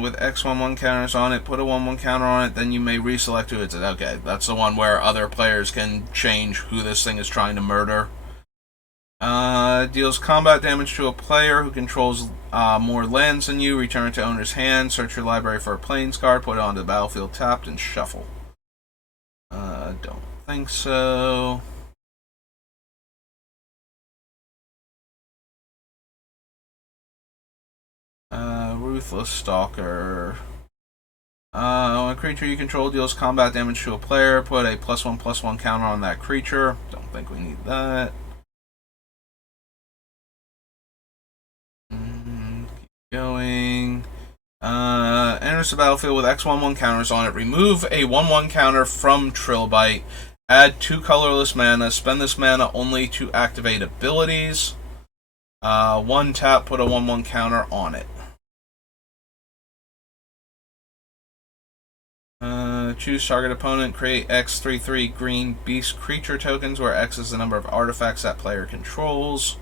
With X 1/1 counters on it, put a 1/1 counter on it, then you may reselect who it's. Okay, that's the one where other players can change who this thing is trying to murder. Deals combat damage to a player who controls more lands than you. Return it to owner's hand. Search your library for a plains card. Put it onto the battlefield tapped and shuffle. Don't think so. Ruthless Stalker. When a creature you control deals combat damage to a player, put a +1/+1 counter on that creature. Don't think we need that. Keep going. Enters the battlefield with X 1/1 counters on it. Remove a 1/1 counter from Trilbite. Add 2 colorless mana. Spend this mana only to activate abilities. 1 tap, put a 1/1 counter on it. Choose target opponent. Create X 3/3 green beast creature tokens, where X is the number of artifacts that player controls.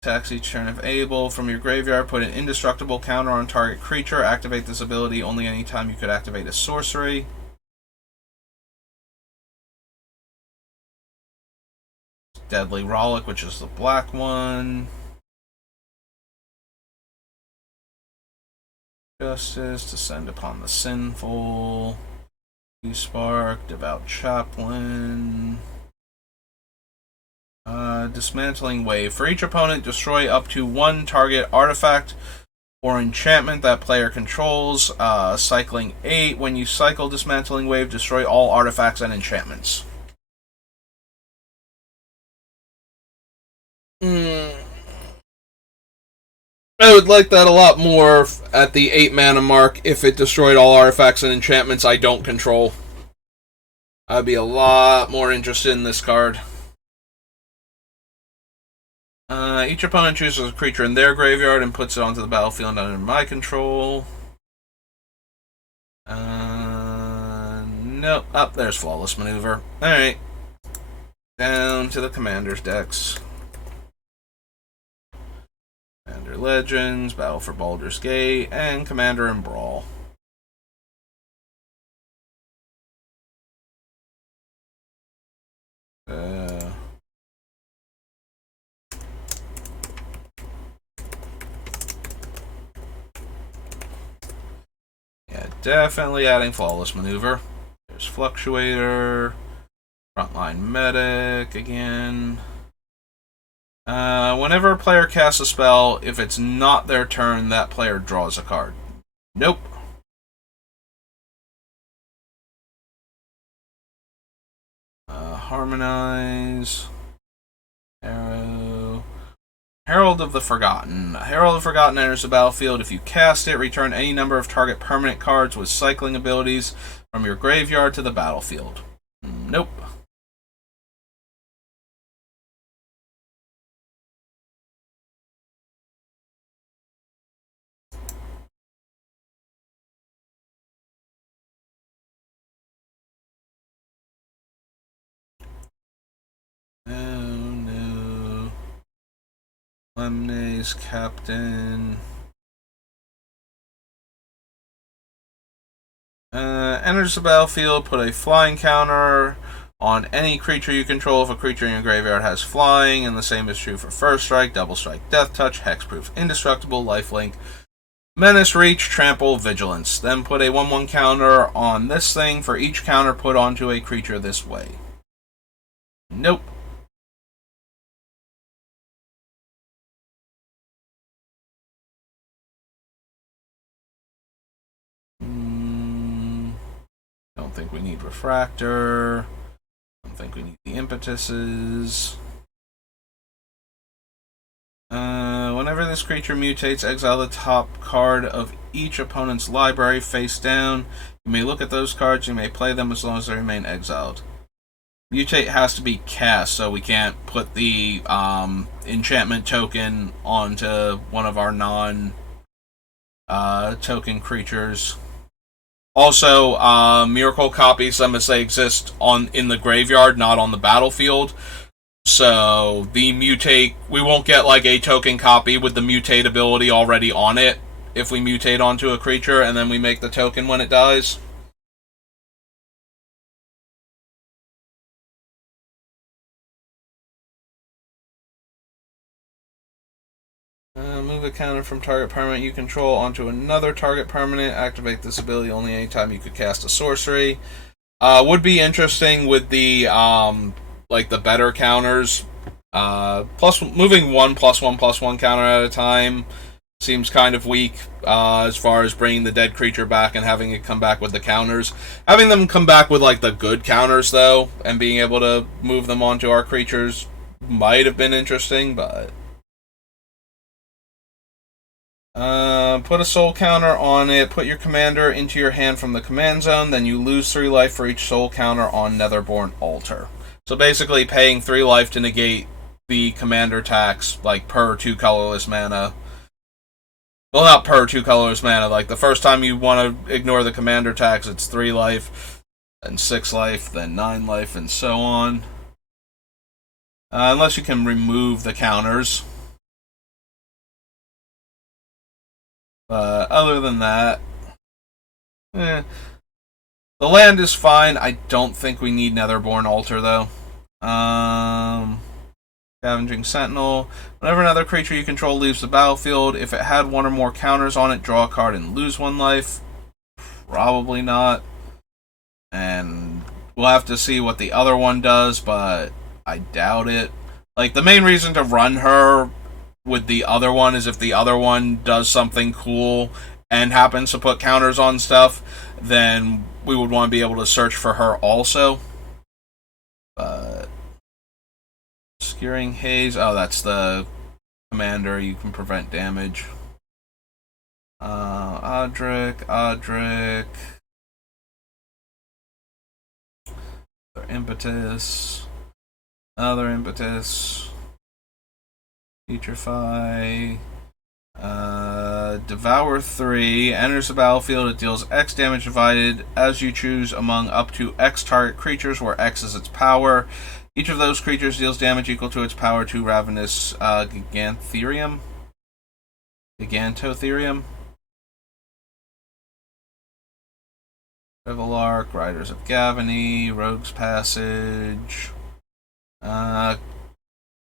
Tax each turn if able. From your graveyard, put an indestructible counter on target creature. Activate this ability only anytime you could activate a sorcery. Deadly Rollick, which is the black one. Justice, descend upon the sinful. Spark, Devout Chaplain. Dismantling Wave. For each opponent, destroy up to one target artifact or enchantment that player controls. Cycling 8. When you cycle Dismantling Wave, destroy all artifacts and enchantments. I would like that a lot more at the 8 mana mark if it destroyed all artifacts and enchantments I don't control. I'd be a lot more interested in this card. Each opponent chooses a creature in their graveyard and puts it onto the battlefield under my control. Nope. Oh, there's Flawless Maneuver. Alright. Down to the Commander's decks. Commander Legends, Battle for Baldur's Gate, and Commander and Brawl. Definitely adding Flawless Maneuver. There's Fluctuator. Frontline Medic again. Whenever a player casts a spell, if it's not their turn, that player draws a card. Nope. Harmonize. Arrow. Herald of the Forgotten. Herald of the Forgotten enters the battlefield. If you cast it, return any number of target permanent cards with cycling abilities from your graveyard to the battlefield. Nope. Lemne's Captain. Enters the battlefield, put a flying counter on any creature you control. If a creature in your graveyard has flying, and the same is true for First Strike, Double Strike, Death Touch, Hexproof, Indestructible, Lifelink, Menace, Reach, Trample, Vigilance. Then put a 1/1 counter on this thing for each counter put onto a creature this way. Nope. Don't think we need Refractor. Don't think we need the Impetuses. Whenever this creature mutates, exile the top card of each opponent's library face down. You may look at those cards, you may play them as long as they remain exiled. Mutate has to be cast, so we can't put the enchantment token onto one of our non-token creatures. Also, Myrkul copies them as they exist in the graveyard, not on the battlefield. So the mutate, we won't get like a token copy with the mutate ability already on it if we mutate onto a creature and then we make the token when it dies. Move a counter from target permanent you control onto another target permanent. Activate this ability only anytime you could cast a sorcery. Would be interesting with the like the better counters. Moving one +1/+1 counter at a time seems kind of weak as far as bringing the dead creature back and having it come back with the counters. Having them come back with like the good counters though, and being able to move them onto our creatures might have been interesting, but put a soul counter on it, put your commander into your hand from the command zone, then you lose 3 life for each soul counter on Netherborn Altar. So basically paying 3 life to negate the commander tax, like per 2 colorless mana. Well, not per 2 colorless mana, like the first time you want to ignore the commander tax, it's 3 life, then 6 life, then 9 life, and so on. Unless you can remove the counters. Other than that, the land is fine. I don't think we need Netherborn Altar, though. Scavenging Sentinel. Whenever another creature you control leaves the battlefield, if it had 1 or more counters on it, draw a card and lose 1 life. Probably not. And We'll have to see what the other one does, but I doubt it. Like, the main reason to run her with the other one is if the other one does something cool and happens to put counters on stuff, then we would want to be able to search for her also. But Obscuring Haze, oh, that's the commander, you can prevent damage. Adric. Impetus. Another Impetus. Putrefy. Devour 3. Enters the battlefield. It deals X damage divided as you choose among up to X target creatures, where X is its power. Each of those creatures deals damage equal to its power to Ravenous Gigantotherium. Revelark, Riders of Gavany, Rogue's Passage.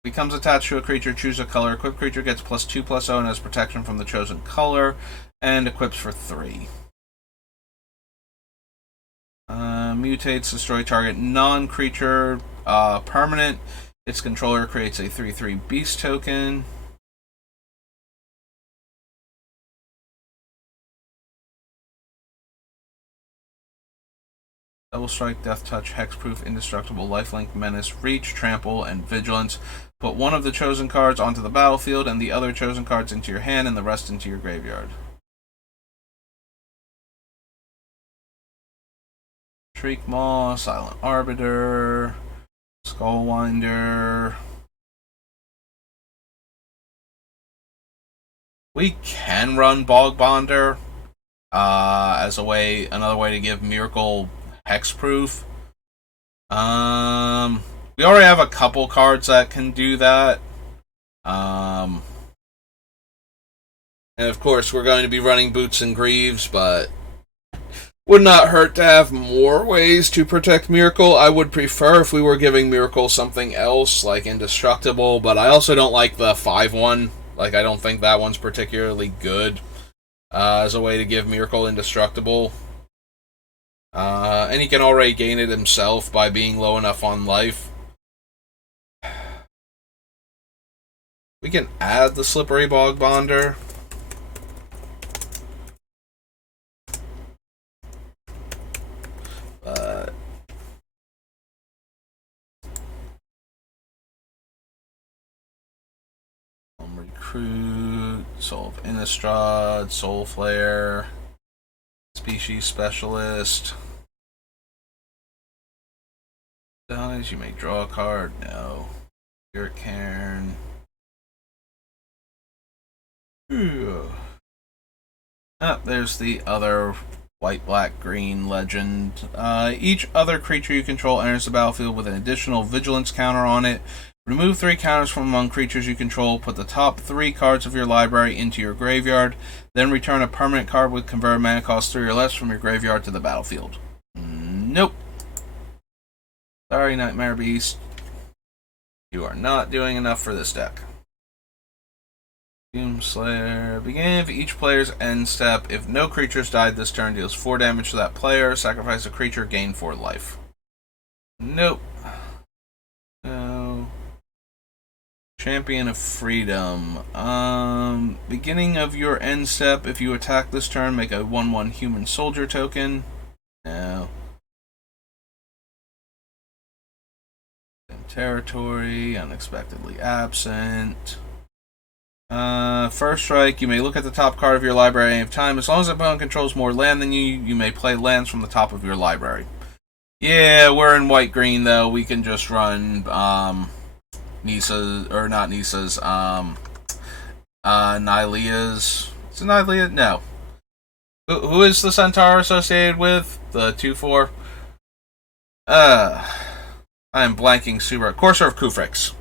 Becomes attached to a creature, choose a color. Equipped creature gets +2/+0 and has protection from the chosen color, and equips for 3. Mutates, destroy target non-creature permanent. Its controller creates a 3/3 beast token. Double Strike, Death Touch, Hexproof, Indestructible, Lifelink, Menace, Reach, Trample, and Vigilance. Put one of the chosen cards onto the battlefield and the other chosen cards into your hand and the rest into your graveyard. Shriek Maw, Silent Arbiter, Skullwinder. We can run Bog Bonder as another way to give Myrkul hexproof. We already have a couple cards that can do that. And of course, we're going to be running Boots and Greaves, but would not hurt to have more ways to protect Myrkul. I would prefer if we were giving Myrkul something else, like Indestructible, but I also don't like the 5-1. Like, I don't think that one's particularly good as a way to give Myrkul Indestructible. And he can already gain it himself by being low enough on life. We can add the Slippery Bog Bonder. But Recruit, Soul of Innistrad, Soul Flare, Species Specialist. Dies, you may draw a card. No. Spirit Cairn. There's the other white, black, green legend. Each other creature you control enters the battlefield with an additional vigilance counter on it. Remove 3 counters from among creatures you control. Put the top 3 cards of your library into your graveyard. Then return a permanent card with converted mana cost 3 or less from your graveyard to the battlefield. Nope. Sorry, Nightmare Beast. You are not doing enough for this deck. Doomslayer. Beginning of each player's end step. If no creatures died this turn, deals 4 damage to that player. Sacrifice a creature, gain 4 life. Nope. No. Champion of Freedom. Beginning of your end step. If you attack this turn, make a 1/1 human soldier token. No. Territory. Unexpectedly absent. First strike, you may look at the top card of your library any time. As long as the opponent controls more land than you, you may play lands from the top of your library. Yeah, we're in white-green, though. We can just run, Nisa's, or not Nisa's, Nylea's. Is it Nylea? No. Who is the Centaur associated with? The 2/4? I am blanking super. Courser of Kufrix.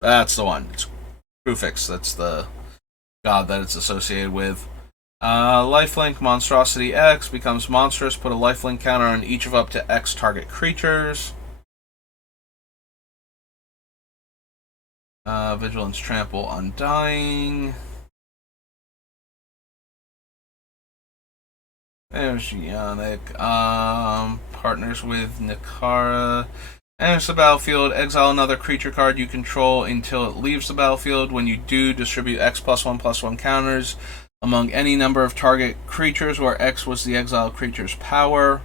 That's the one. It's Kufrix. That's the god that it's associated with. Lifelink Monstrosity X becomes monstrous. Put a lifelink counter on each of up to X target creatures. Vigilance Trample Undying. There's Yannick. Partners with Nikara. Enters the battlefield, exile another creature card you control until it leaves the battlefield. When you do, distribute X+1/+1 counters among any number of target creatures where X was the exiled creature's power.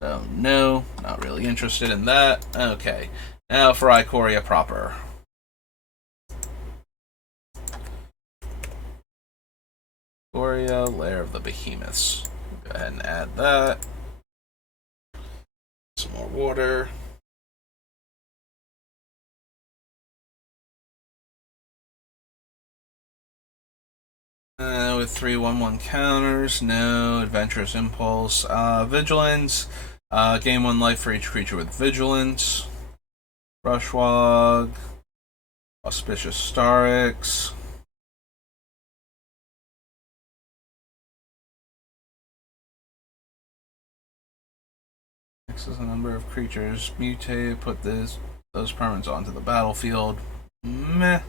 So, no, not really interested in that. Okay, now for Ikoria proper. Ikoria, Lair of the Behemoths. Go ahead and add that. Some more water. With 3/1/1 counters, no. Adventurous Impulse. Vigilance. Gain 1 life for each creature with Vigilance. Brushwog. Auspicious Starix. X is the number of creatures. Mutate. Put those permanents onto the battlefield. Meh.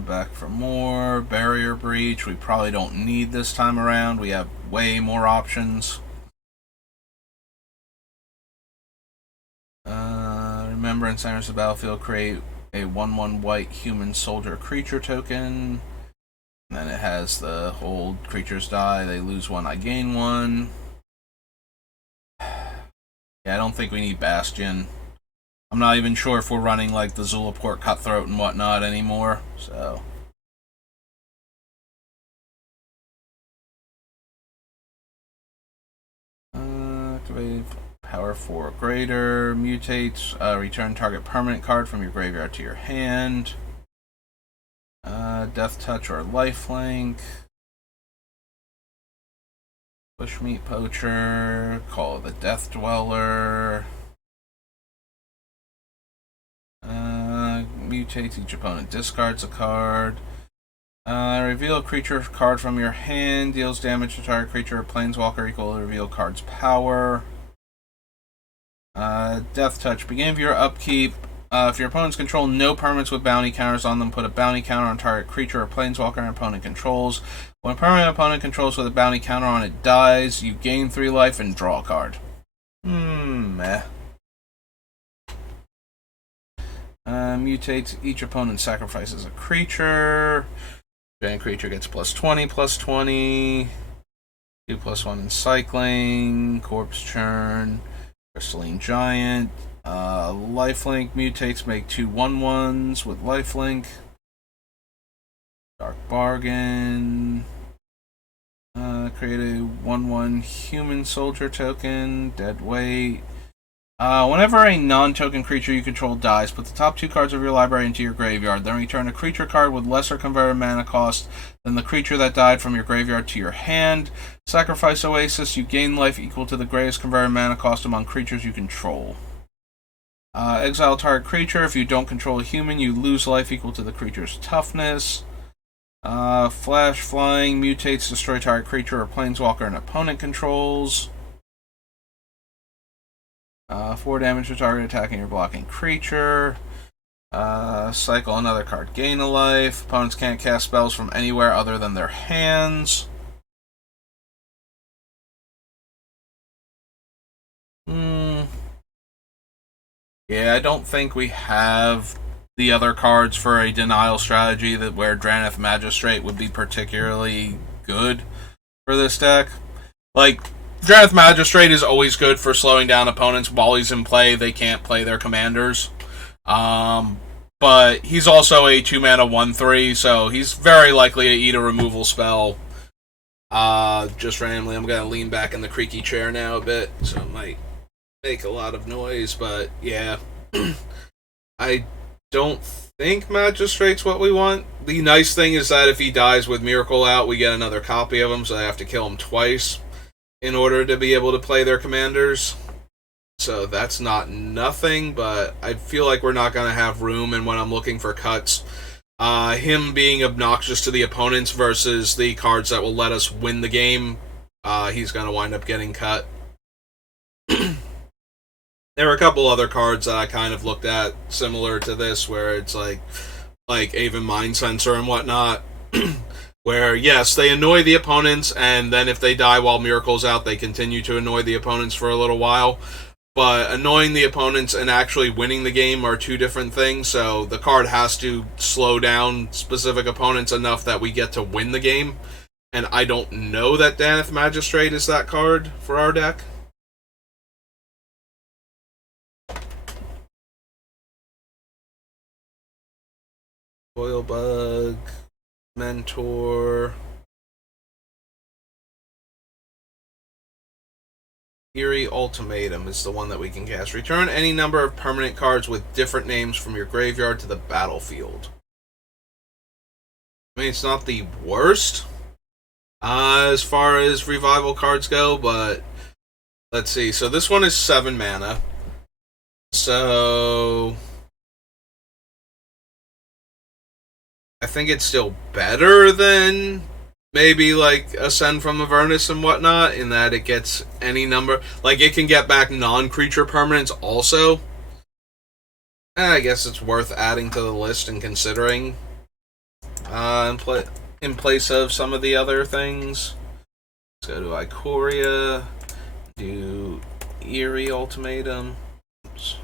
Back for more. Barrier Breach. We probably don't need this time around. We have way more options. Remembrance enters the battlefield. Create a 1/1 white human soldier creature token. And then it has the whole creatures die. They lose 1, I gain 1. Yeah, I don't think we need Bastion. I'm not even sure if we're running like the Zulaport Cutthroat and whatnot anymore, so. Activate power 4 or greater. Mutates. Return target permanent card from your graveyard to your hand. Death Touch or Lifelink. Bushmeat Poacher. Call the Death Dweller. Mutates, each opponent discards a card. Reveal a creature card from your hand. Deals damage to target creature or planeswalker equal to reveal card's power. Death Touch. Beginning of your upkeep. If your opponents control no permanents with bounty counters on them, put a bounty counter on target creature or planeswalker an opponent controls. When a permanent opponent controls with a bounty counter on it dies, you gain 3 life and draw a card. Meh. Mutates, each opponent sacrifices a creature. Giant creature gets +20/+20. 2/1 in cycling. Corpse Churn. Crystalline Giant. Lifelink mutates, make 2 1/1s with Lifelink. Dark Bargain. Create a 1/1 human soldier token. Dead Weight. Whenever a non-token creature you control dies, put the top 2 cards of your library into your graveyard. Then return a creature card with lesser converted mana cost than the creature that died from your graveyard to your hand. Sacrifice Oasis. You gain life equal to the greatest converted mana cost among creatures you control. Exile target creature. If you don't control a human, you lose life equal to the creature's toughness. Flash Flying mutates, destroy target creature or planeswalker an opponent controls. 4 damage to target attacking or blocking creature. Cycle another card, gain a life. Opponents can't cast spells from anywhere other than their hands. Yeah, I don't think we have the other cards for a denial strategy that where Draneth Magistrate would be particularly good for this deck. Like, Draneth Magistrate is always good for slowing down opponents while he's in play. They can't play their commanders. But he's also a 2-mana 1/3, so he's very likely to eat a removal spell. Just randomly, I'm going to lean back in the creaky chair now a bit, so it might make a lot of noise, but yeah. I don't think Magistrate's what we want. The nice thing is that if he dies with Myrkul out, we get another copy of him, so I have to kill him twice in order to be able to play their commanders. So that's not nothing, but I feel like we're not going to have room, and when I'm looking for cuts, him being obnoxious to the opponents versus the cards that will let us win the game, he's going to wind up getting cut. There are a couple other cards that I kind of looked at similar to this, where it's like Aven Mind Sensor and whatnot. Where, yes, they annoy the opponents, and then if they die while Myrkul's out, they continue to annoy the opponents for a little while. But annoying the opponents and actually winning the game are two different things, so the card has to slow down specific opponents enough that we get to win the game. And I don't know that Daneth Magistrate is that card for our deck. Coilbug, Mentor, Eerie Ultimatum is the one that we can cast. Return any number of permanent cards with different names from your graveyard to the battlefield. I mean, it's not the worst as far as revival cards go, but let's see. So this one is 7 mana. So I think it's still better than maybe like Ascend from Avernus and whatnot, in that it gets any number. Like, it can get back non-creature permanents also. I guess it's worth adding to the list and considering in place of some of the other things. Let's go to Ikoria, do Eerie Ultimatum. Oops.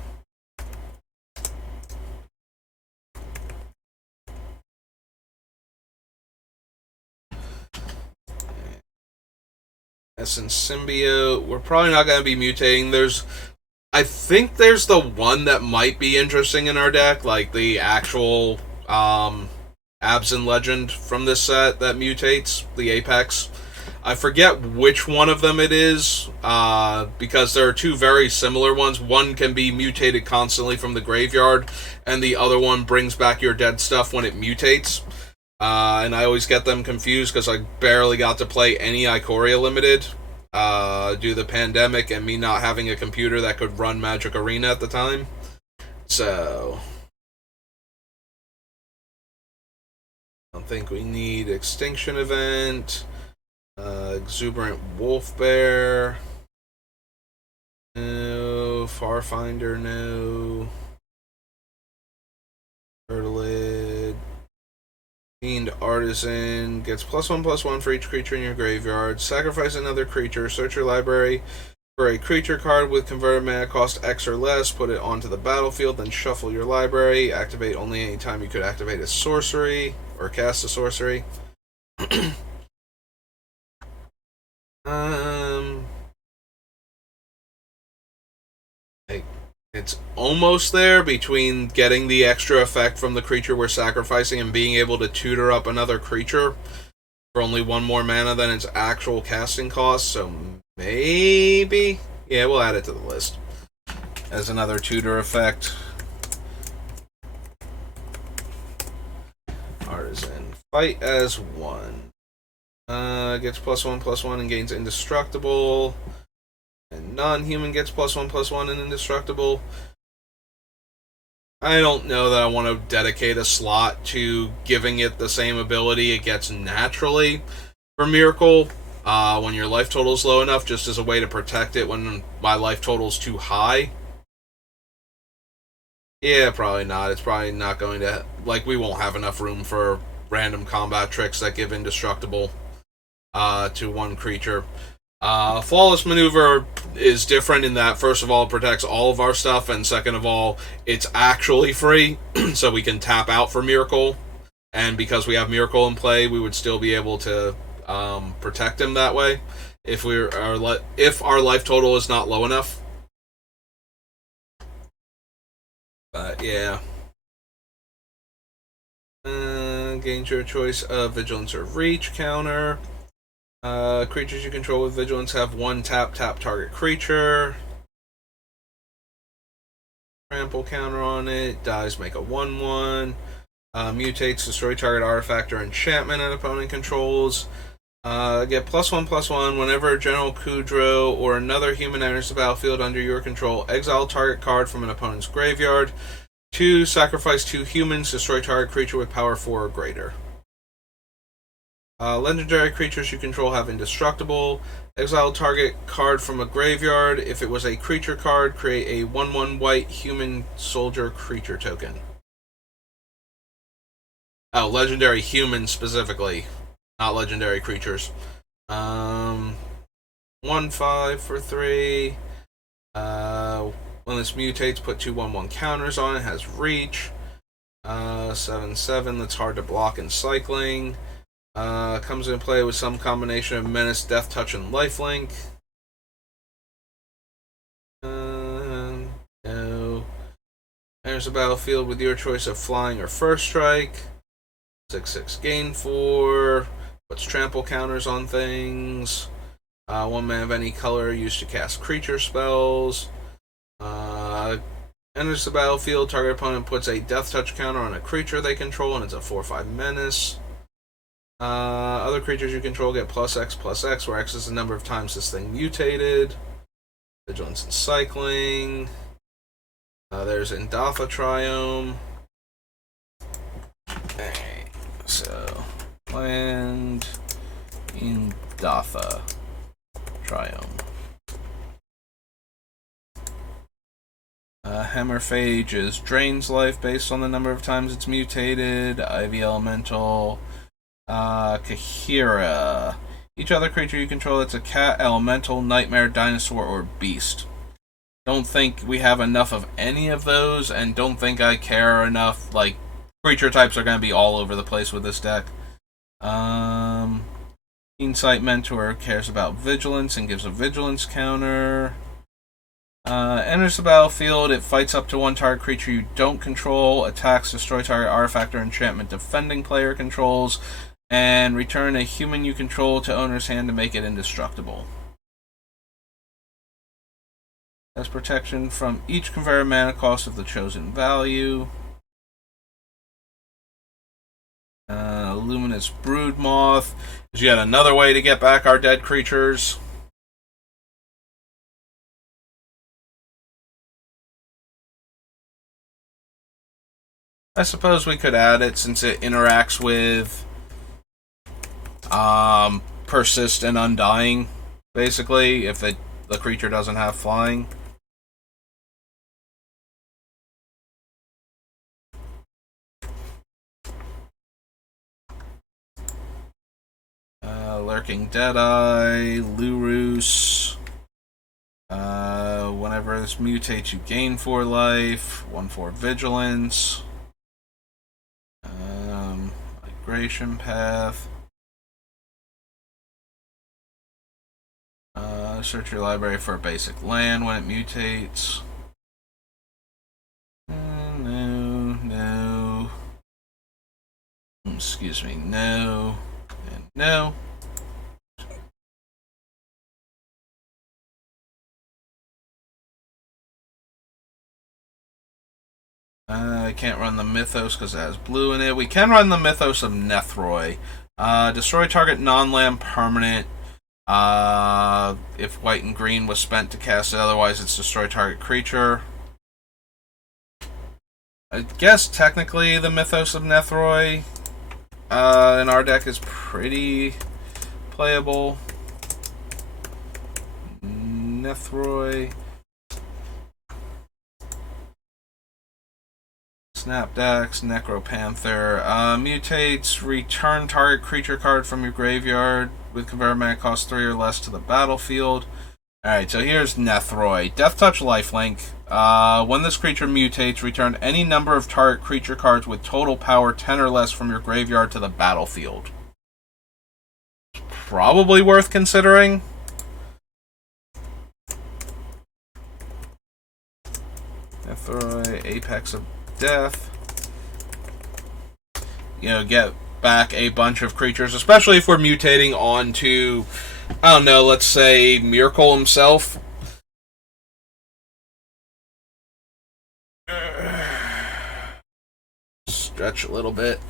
Essence Symbiote. We're probably not going to be mutating. I think there's the one that might be interesting in our deck, like the actual Absent Legend from this set that mutates, the Apex. I forget which one of them it is, because there are two very similar ones. One can be mutated constantly from the graveyard, and the other one brings back your dead stuff when it mutates. And I always get them confused because I barely got to play any Ikoria Limited due to the pandemic and me not having a computer that could run Magic Arena at the time. So I don't think we need Extinction Event. Exuberant Wolf Bear. No. Farfinder, no. Turtlid. Fiend Artisan gets +1/+1 for each creature in your graveyard. Sacrifice another creature. Search your library for a creature card with converted mana cost X or less. Put it onto the battlefield, then shuffle your library. Activate only any time you could activate a sorcery or cast a sorcery. It's almost there between getting the extra effect from the creature we're sacrificing and being able to tutor up another creature for only 1 more mana than its actual casting cost. So maybe, yeah, we'll add it to the list as another tutor effect. Artisan, fight as 1. Gets +1/+1 and gains indestructible. And non-human gets +1/+1 and indestructible. I don't know that I want to dedicate a slot to giving it the same ability it gets naturally for Myrkul when your life total is low enough, just as a way to protect it when my life total is too high. Yeah, probably not. It's probably not going to... Like, we won't have enough room for random combat tricks that give indestructible to one creature. Flawless Maneuver is different in that, first of all, it protects all of our stuff, and second of all, it's actually free, so we can tap out for Myrkul. And because we have Myrkul in play, we would still be able to protect him that way if our life total is not low enough. But yeah. Gains your choice of Vigilance or Reach counter. Creatures you control with Vigilance have 1 tap target creature. Trample counter on it. Dies, make a 1/1. Mutates, destroy target artifact or enchantment an opponent controls. Get +1/+1 whenever General Kudro or another human enters the battlefield under your control. Exile target card from an opponent's graveyard. 2. Sacrifice 2 humans. Destroy target creature with power 4 or greater. Legendary creatures you control have indestructible. Exile target card from a graveyard. If it was a creature card, create a 1/1 white human soldier creature token. Oh, legendary human specifically. not legendary creatures. 1/5 for 3. When this mutates, put 2/1/1 counters on it. Has reach. 7/7. That's hard to block in cycling. Comes into play with some combination of menace, death touch, and lifelink. No. Enters the battlefield with your choice of flying or first strike. 6/6 gain 4. Puts trample counters on things. 1 mana of any color used to cast creature spells. Enters the battlefield. Target opponent puts a death touch counter on a creature they control, and it's a 4/5 menace. Other creatures you control get +X/+X, where X is the number of times this thing mutated. Vigilance and cycling. There's Indatha Triome. Okay, so land Indatha Triome. Hammerphage is drains life based on the number of times it's mutated. Ivy Elemental. Kahira. Each other creature you control that's a cat, elemental, nightmare, dinosaur, or beast. Don't think we have enough of any of those, and don't think I care enough. Like, creature types are going to be all over the place with this deck. Insight Mentor cares about vigilance and gives a vigilance counter. Enters the battlefield, it fights up to 1 target creature you don't control, attacks, destroy target artifact or enchantment defending player controls, and return a human you control to owner's hand to make it indestructible. Has protection from each converted mana cost of the chosen value. Luminous Broodmoth is yet another way to get back our dead creatures. I suppose we could add it since it interacts with Persist and Undying, basically, if the creature doesn't have flying. Lurking Deadeye, Lurus. Whenever this mutates, you gain 4 life. 1/4 vigilance. Migration Path. Search your library for a basic land when it mutates. No. Excuse me, no. And no. I can't run the Mythos because it has blue in it. We can run the Mythos of Nethroi. Destroy target non-land permanent. If white and green was spent to cast it, otherwise it's destroy target creature. I guess technically the Mythos of Nethroi in our deck is pretty playable. Nethroi. Snapdax, Necropanther. Mutates, return target creature card from your graveyard with converted mana cost 3 or less to the battlefield. Alright, so here's Nethroi. Death Touch Lifelink. When this creature mutates, return any number of target creature cards with total power 10 or less from your graveyard to the battlefield. Probably worth considering. Nethroi, Apex of Death. Get back a bunch of creatures, especially if we're mutating onto, I don't know, let's say Myrkul himself. Stretch a little bit.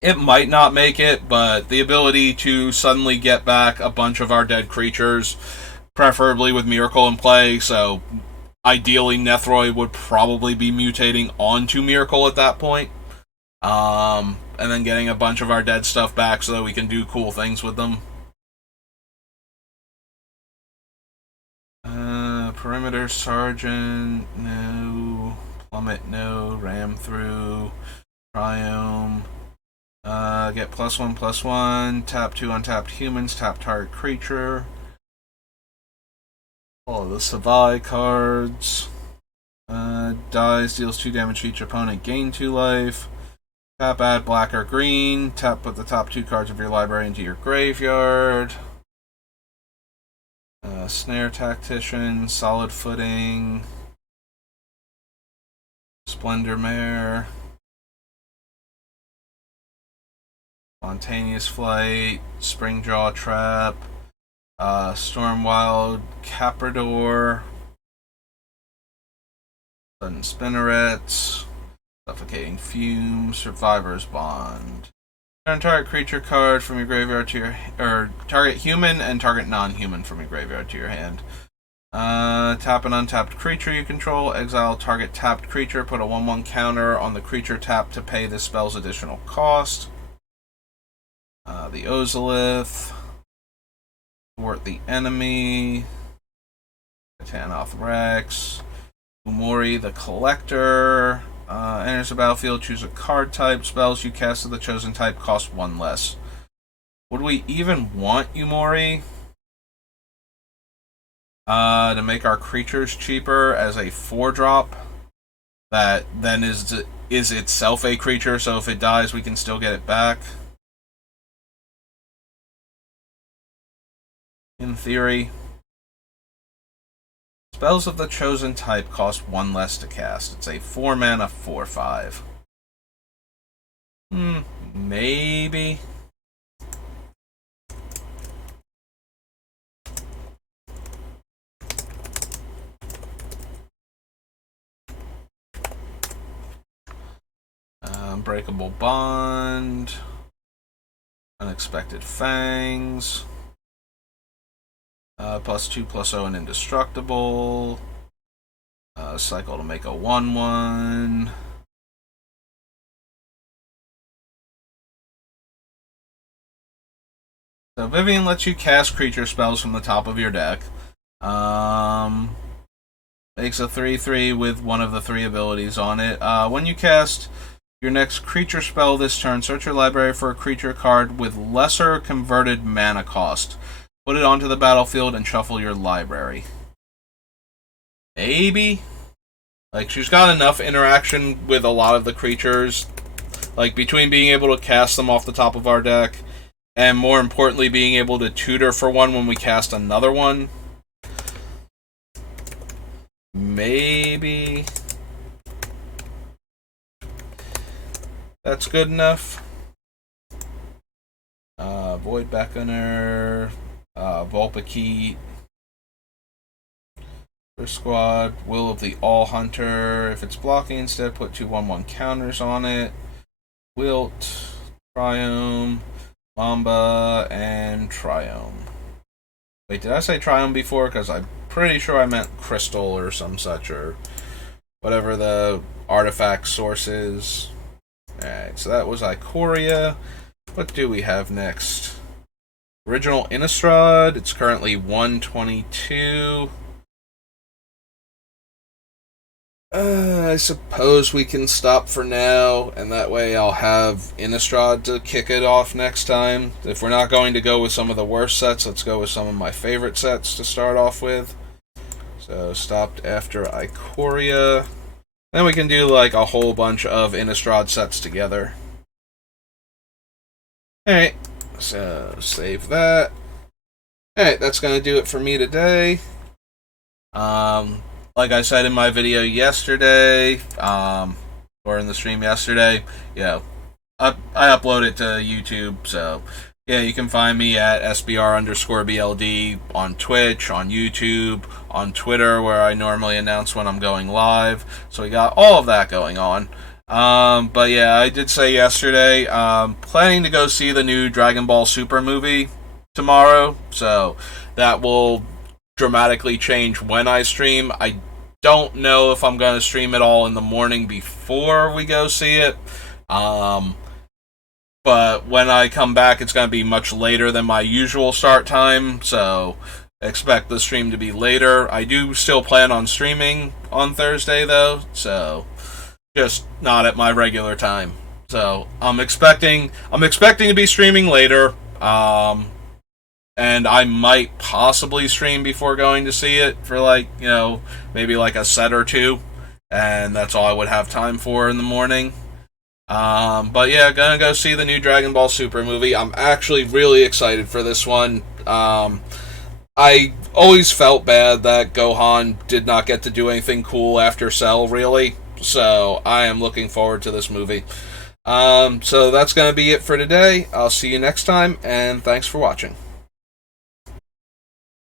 It might not make it, but the ability to suddenly get back a bunch of our dead creatures, preferably with Myrkul in play, so ideally, Nethroi would probably be mutating onto Myrkul at that point. And then getting a bunch of our dead stuff back so that we can do cool things with them. Perimeter Sergeant, no. Plummet, no. Ram through. Triome, Get +1/+1. Tap 2 untapped humans. Tap target creature. All of the Savai cards. Dies, deals 2 damage to each opponent, gain 2 life. Tap, add black or green. Tap, put the top 2 cards of your library into your graveyard. Snare Tactician, Solid Footing, Splendor Mare, Spontaneous Flight, Springjaw Trap, Stormwild Caprador, Sudden Spinnerets, Suffocating Fume, Survivor's Bond. Turn target creature card from your graveyard to your, or target human and target non-human from your graveyard to your hand. Tap an untapped creature you control. Exile target tapped creature. Put a 1/1 counter on the creature tapped to pay the spell's additional cost. The Ozolith. Thwart the enemy. Tanoth Rex. Umori the Collector. Enters the battlefield, choose a card type. Spells you cast of the chosen type cost 1 less. Would we even want Umori? To make our creatures cheaper as a 4-drop that then is itself a creature, so if it dies we can still get it back. In theory. Spells of the chosen type cost 1 less to cast. It's a 4-mana 4/5. Maybe. Unbreakable Bond. Unexpected Fangs. +2/+0 and Indestructible. Cycle to make a 1/1. So Vivian lets you cast creature spells from the top of your deck. Makes a 3/3 with one of the 3 abilities on it. When you cast your next creature spell this turn, search your library for a creature card with lesser converted mana cost. Put it onto the battlefield and shuffle your library. Maybe? Like, she's got enough interaction with a lot of the creatures. Like, between being able to cast them off the top of our deck, and more importantly, being able to tutor for one when we cast another one. Maybe that's good enough. Void Beckoner, Vulpikeet, First Squad, Will of the All Hunter. If it's blocking, instead put 2 1/1 counters on it. Wilt, Triome, Mamba, and Triome. Wait, did I say Triome before? Because I'm pretty sure I meant Crystal or some such, or whatever the artifact source is. Alright, so that was Ikoria. What do we have next? Original Innistrad. It's currently 122. I suppose we can stop for now, and that way I'll have Innistrad to kick it off next time. If we're not going to go with some of the worst sets, let's go with some of my favorite sets to start off with. So, stopped after Ikoria. Then we can do like a whole bunch of Innistrad sets together. Alright, so save that. Alright, that's going to do it for me today. Like I said in my video yesterday, or in the stream yesterday, I upload it to YouTube, so yeah, you can find me at SBR_BLD on Twitch, on YouTube, on Twitter, where I normally announce when I'm going live, so we got all of that going on. But yeah, I did say yesterday, planning to go see the new Dragon Ball Super movie tomorrow, so that will dramatically change when I stream. I don't know if I'm going to stream it all in the morning before we go see it. But when I come back, it's going to be much later than my usual start time, so expect the stream to be later. I do still plan on streaming on Thursday, though, so just not at my regular time. So I'm expecting to be streaming later. And I might possibly stream before going to see it for maybe like a set or two, and that's all I would have time for in the morning. But yeah, gonna go see the new Dragon Ball Super movie. I'm actually really excited for this one. I always felt bad that Gohan did not get to do anything cool after Cell, really. So I am looking forward to this movie. So that's going to be it for today. I'll see you next time, and thanks for watching.